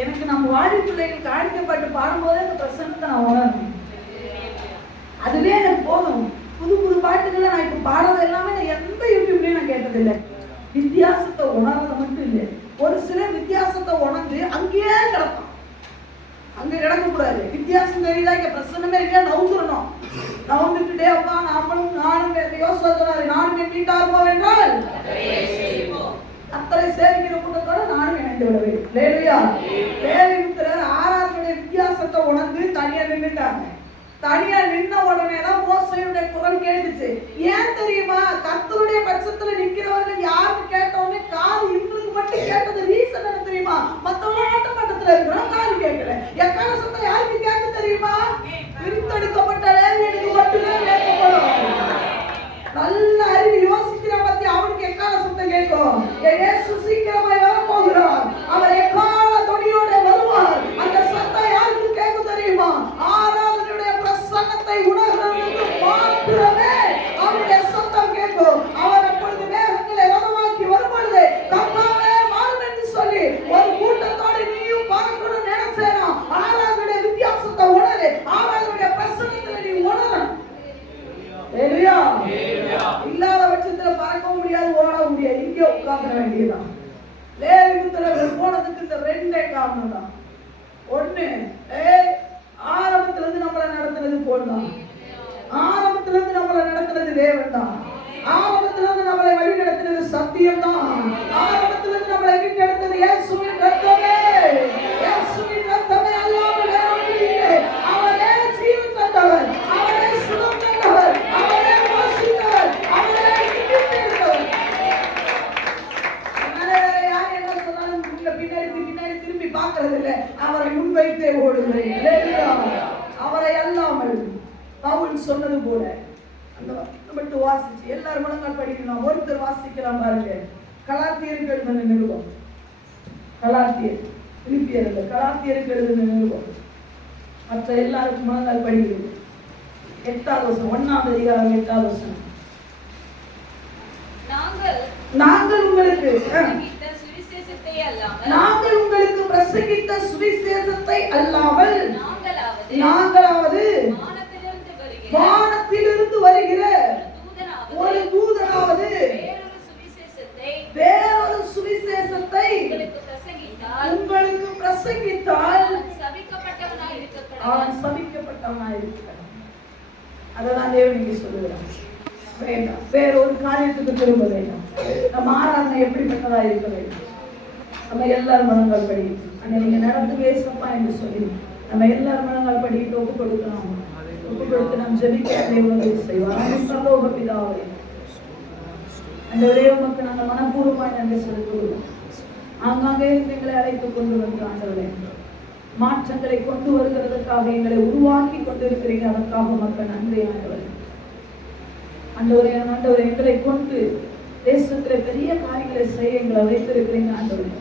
எனக்கு நம்ம வாடி பிள்ளைகள் காணிக்கப்பட்டு பாடும்போதே அந்த பிரசன்னத்தை நான் உணரணும். அதுவே எனக்கு போதும். புது புது பாட்டுகளை நான் இப்போ பாடுறது எல்லாமே நான் எந்த யூடியூப்லையும் நான் கேட்டதில்லை. வித்தியாசத்தை உணர்றது மட்டும் இல்லை, ஒரு சிலர் வித்தியாசத்தை உணர்ந்து அங்கேயே கிடப்பான். அங்க கிடக்கக்கூடாது. வித்தியாசம் தெரியுதா? இங்க பிரசன்னமே இருக்கா? நவுந்துடணும். நவுந்துட்டே அப்பா நானும் யோசிச்சாரு, நானும் என் வீட்டார் போவென்றால் அத்தனை சேவிக்கிற கூட்டத்தோட நானும் இணைந்து விடுவேன். ஹalleluya. லேவி புத்திரர் ஆராதனையுடைய வித்தியாசத்தை உணர்ந்து தனியா நின்னுட்டாங்க. தனியா நின்ன உடனே தான் மோசேயுடைய குரல் கேட்டுச்சு. ஏன் தெரியுமா? கர்த்தருடைய பட்சத்துல நிக்கிறவர்கள் யாருன்னு கேட்டவொடனே காது இன்றுக்கு மட்டும் கேட்டது ரீசன் என்ன தெரியுமா? மத்தவங்க ஆட்டமாட்டத்துல இருக்கிறோம், காது கேட்கல. எக்கால சத்தம் யாருக்கு கேட்க தெரியுமா? பிரித்தெடுக்கப்பட்ட லேவியனுக்கு மட்டுமே கேட்கப்படும். நல்ல அறிவு யோசிக்கிற பத்தி அவனுக்கு எக்கால சத்தம் கேட்கும். இயேசு சீக்கிரமாய் வரப்போகிறார். அவர் எக்கால தொனியோட வருவார். அந்த சத்தம் யாருக்கு கேட்க தெரியுமா? ஆராதனையுடைய பிரசன்னத்தை உணர்கிறவனுக்கு மாத்திரமே அவருடைய சத்தம் கேட்கும். அவர் அப்பொழுது மேகங்களை வனமாக்கி வரும்பொழுது கர்த்தாவே வாரும் என்று சொல்லி ஒரு கூட்டத்தோடு நீயும் பார்க்கணும் நினைச்சேனா? ஆராதனையுடைய வித்தியாசத்தை உணரு. ஆராதனையுடைய பிரசன்னத்தை நீ உணரணும். ஹalleluya. இல்லாத பட்சத்துல பறக்கவும் முடியாது, ஓடவும் முடியாது, இங்கே உட்கார்ந்த வேண்டியதுதான். லேவி புத்திரர்கள் போனதுக்கு இந்த ரெண்டே காரணம் தான். ஒண்ணு, ஆரம்பத்துல இருந்து நம்மளை நடத்துனது போல்தான். ஆரம்பத்துல இருந்து நம்மளை நடத்துனது தேவன் தான். ஆரம்பத்துல இருந்து நம்மளை வழி நடத்தினது சத்தியம் தான். ஆரம்பத்துல இருந்து நம்மளை வழி நடத்தினது இயேசுவின் ரத்தமே. இயேசுவின் ரத்தமே அல்லாமல் வேற ஒன்றும் இல்லை. அவரே ஜீவன் தந்தவர், அவரே சுகம் தந்தவர், அவரே போஷித்தவர், அவரே விடுவித்தவர். அதனால யார் என்ன சொன்னாலும் பின்னாடி திரும்பி பார்க்கறது இல்லை. அவரை முன்வைத்தே ஓடுகிறேன். அவரை அல்லாமல் பவுல் சொன்னது போல அந்த மட்டும் வாசிச்சு எல்லாரும் முழங்கால் படிக்கலாம். ஒருத்தர் வாசிக்கலாம் பாருங்க. கலாத்தியருக்கு எழுதின நிருபம், கலாத்தியர் பிலிப்பியர் அல்ல, கலாத்தியருக்கு எழுதின நிருபம். மற்ற எல்லாருக்கும் முழங்கால் படிக்கிறது. 8வது வசனம், 1வது அதிகாரம் 8வது வசனம். நாங்கள் உங்களுக்கு பிரசங்கித்த சுவிசேஷத்தை அல்லாமல் நாங்களாவது வானத்திலிருந்து வருகிற ஒரு தூதனாவது வேறொரு சுவிசேஷத்தை உங்களுக்கு பிரசங்கித்தால் அவன் சபிக்கப்பட்டவனாய் இருக்கிறான். அதான் தேவன் இங்கே சொல்லுகிறான். வேண்டாம், வேறொரு காரியத்துக்கு திரும்ப வேண்டாம். நம்ம ஆராதனை எப்படிப்பட்டதா இருக்க வேண்டும்? நம்ம எல்லாரும் மனங்கள் படி நீங்க நடந்து பேசப்பா என்று சொல்லி நம்ம எல்லாரும் மனங்கள் படிக்கிட்டு ஒப்பு கொடுக்கலாம். ஒப்பு கொடுத்து நாம் ஜெபிக்க செய்வார். சர்வ பிதாவே, அந்த உடையவனுக்கு நாங்கள் மனப்பூர்வமாய் நன்றி செலுத்துகிறோம். ஆங்காங்கே எங்களை அழைத்துக் கொண்டு வந்து ஆண்டவரே மாற்றங்களை கொண்டு வருகிறதுக்காக எங்களை உருவாக்கி கொண்டிருக்கிறீங்க. அதற்காக மக்கள் நன்றி ஆண்டவரே. ஆண்டவரே எங்களை கொண்டு தேசத்துல பெரிய காரியங்களை செய்ய எங்களை வைத்திருக்கிறீங்க ஆண்டவரே.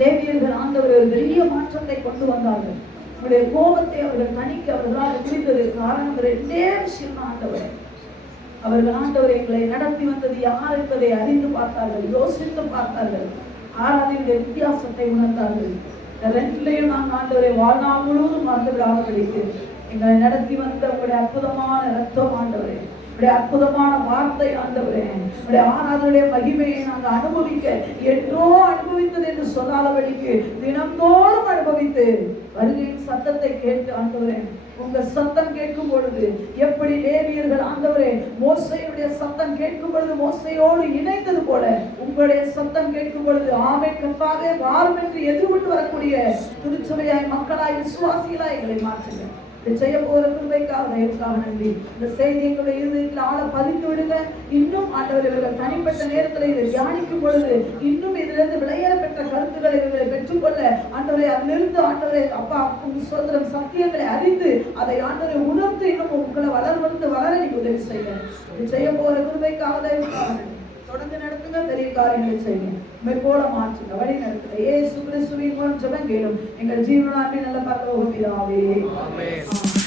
லேவியர்கள் ஆண்டவரே ஒரு பெரிய மாற்றத்தை கொண்டு வந்தார்கள். உங்களுடைய கோபத்தை அவர்கள் தணிக்க அவர்களால் முடிந்தது காரணம் ரெண்டே விஷயம் தான் ஆண்டவரே. அவர்கள் ஆண்டவரை எங்களை நடத்தி வந்தது யார் என்பதை அறிந்து பார்த்தார்கள், யோசித்து பார்த்தார்கள், ஆராதனையுடைய வித்தியாசத்தை உணர்ந்தார்கள். ரெண்டுலையும் நாங்கள் ஆண்டவரை வாழ்நாள் முழுவதும் மறந்து விடாதபடிக்கு எங்களை நடத்தி வந்த உங்களுடைய அற்புதமான ரத்தம் ஆண்டவரே, உங்களுடைய அற்புதமான வார்த்தை ஆண்டவரே, உங்களுடைய ஆராதனுடைய மகிமையை நாங்கள் அனுபவிக்க என்றோ அனுபவித்தது என்று சொல்லாதபடிக்கு தினந்தோறும் அனுபவித்து வருகையின் சத்தத்தை கேட்டு ஆண்டவரே, உங்க சத்தம் கேட்கும் பொழுது எப்படி லேவியர்கள் ஆண்டவரே மோசேயுடைய சத்தம் கேட்கும் பொழுது மோசேயோடு இணைந்தது போல உங்களுடைய சத்தம் கேட்கும் பொழுது ஆமென் கர்த்தாவே வாரும் என்று எதிர்கொண்டு வரக்கூடிய திருச்சபையாய் மக்களாய் விசுவாசிகளாய் எங்களை மாற்றுங்க. இதை செய்ய போகிற கிருபைக்காக தயவுக்காக நன்றி. இந்த செய்தி எங்களுடைய இருதயத்தில் ஆழ பதித்து விடுங்க. இன்னும் ஆண்டவர் இவர்கள் தனிப்பட்ட நேரத்தில் இதை தியானிக்கும் பொழுது இன்னும் இதிலிருந்து விளையாட பெற்ற கருத்துக்களை இவர்களை பெற்றுக்கொள்ள ஆண்டவரை அதிலிருந்து ஆண்டவரை அப்பா சொல்ற சத்தியங்களை அறிந்து அதை ஆண்டவரை உணர்ந்து இன்னும் உங்களை வளர நீங்க உதவி செய்ய. இதை செய்ய போகிற கிருபைக்காக தயவுக்காக நன்றி. தொடர்ந்து நடத்துங்க, பெரிய காரியங்களை செய்யுங்க, மேற்கோள மாற்றுங்க, வழி நடத்துங்க. இயேசு கிறிஸ்துவின் மூலம் ஜெபம் கேளும் எங்கள் ஜீவனாலே நல்ல பரலோக பிதாவே. ஆமென்.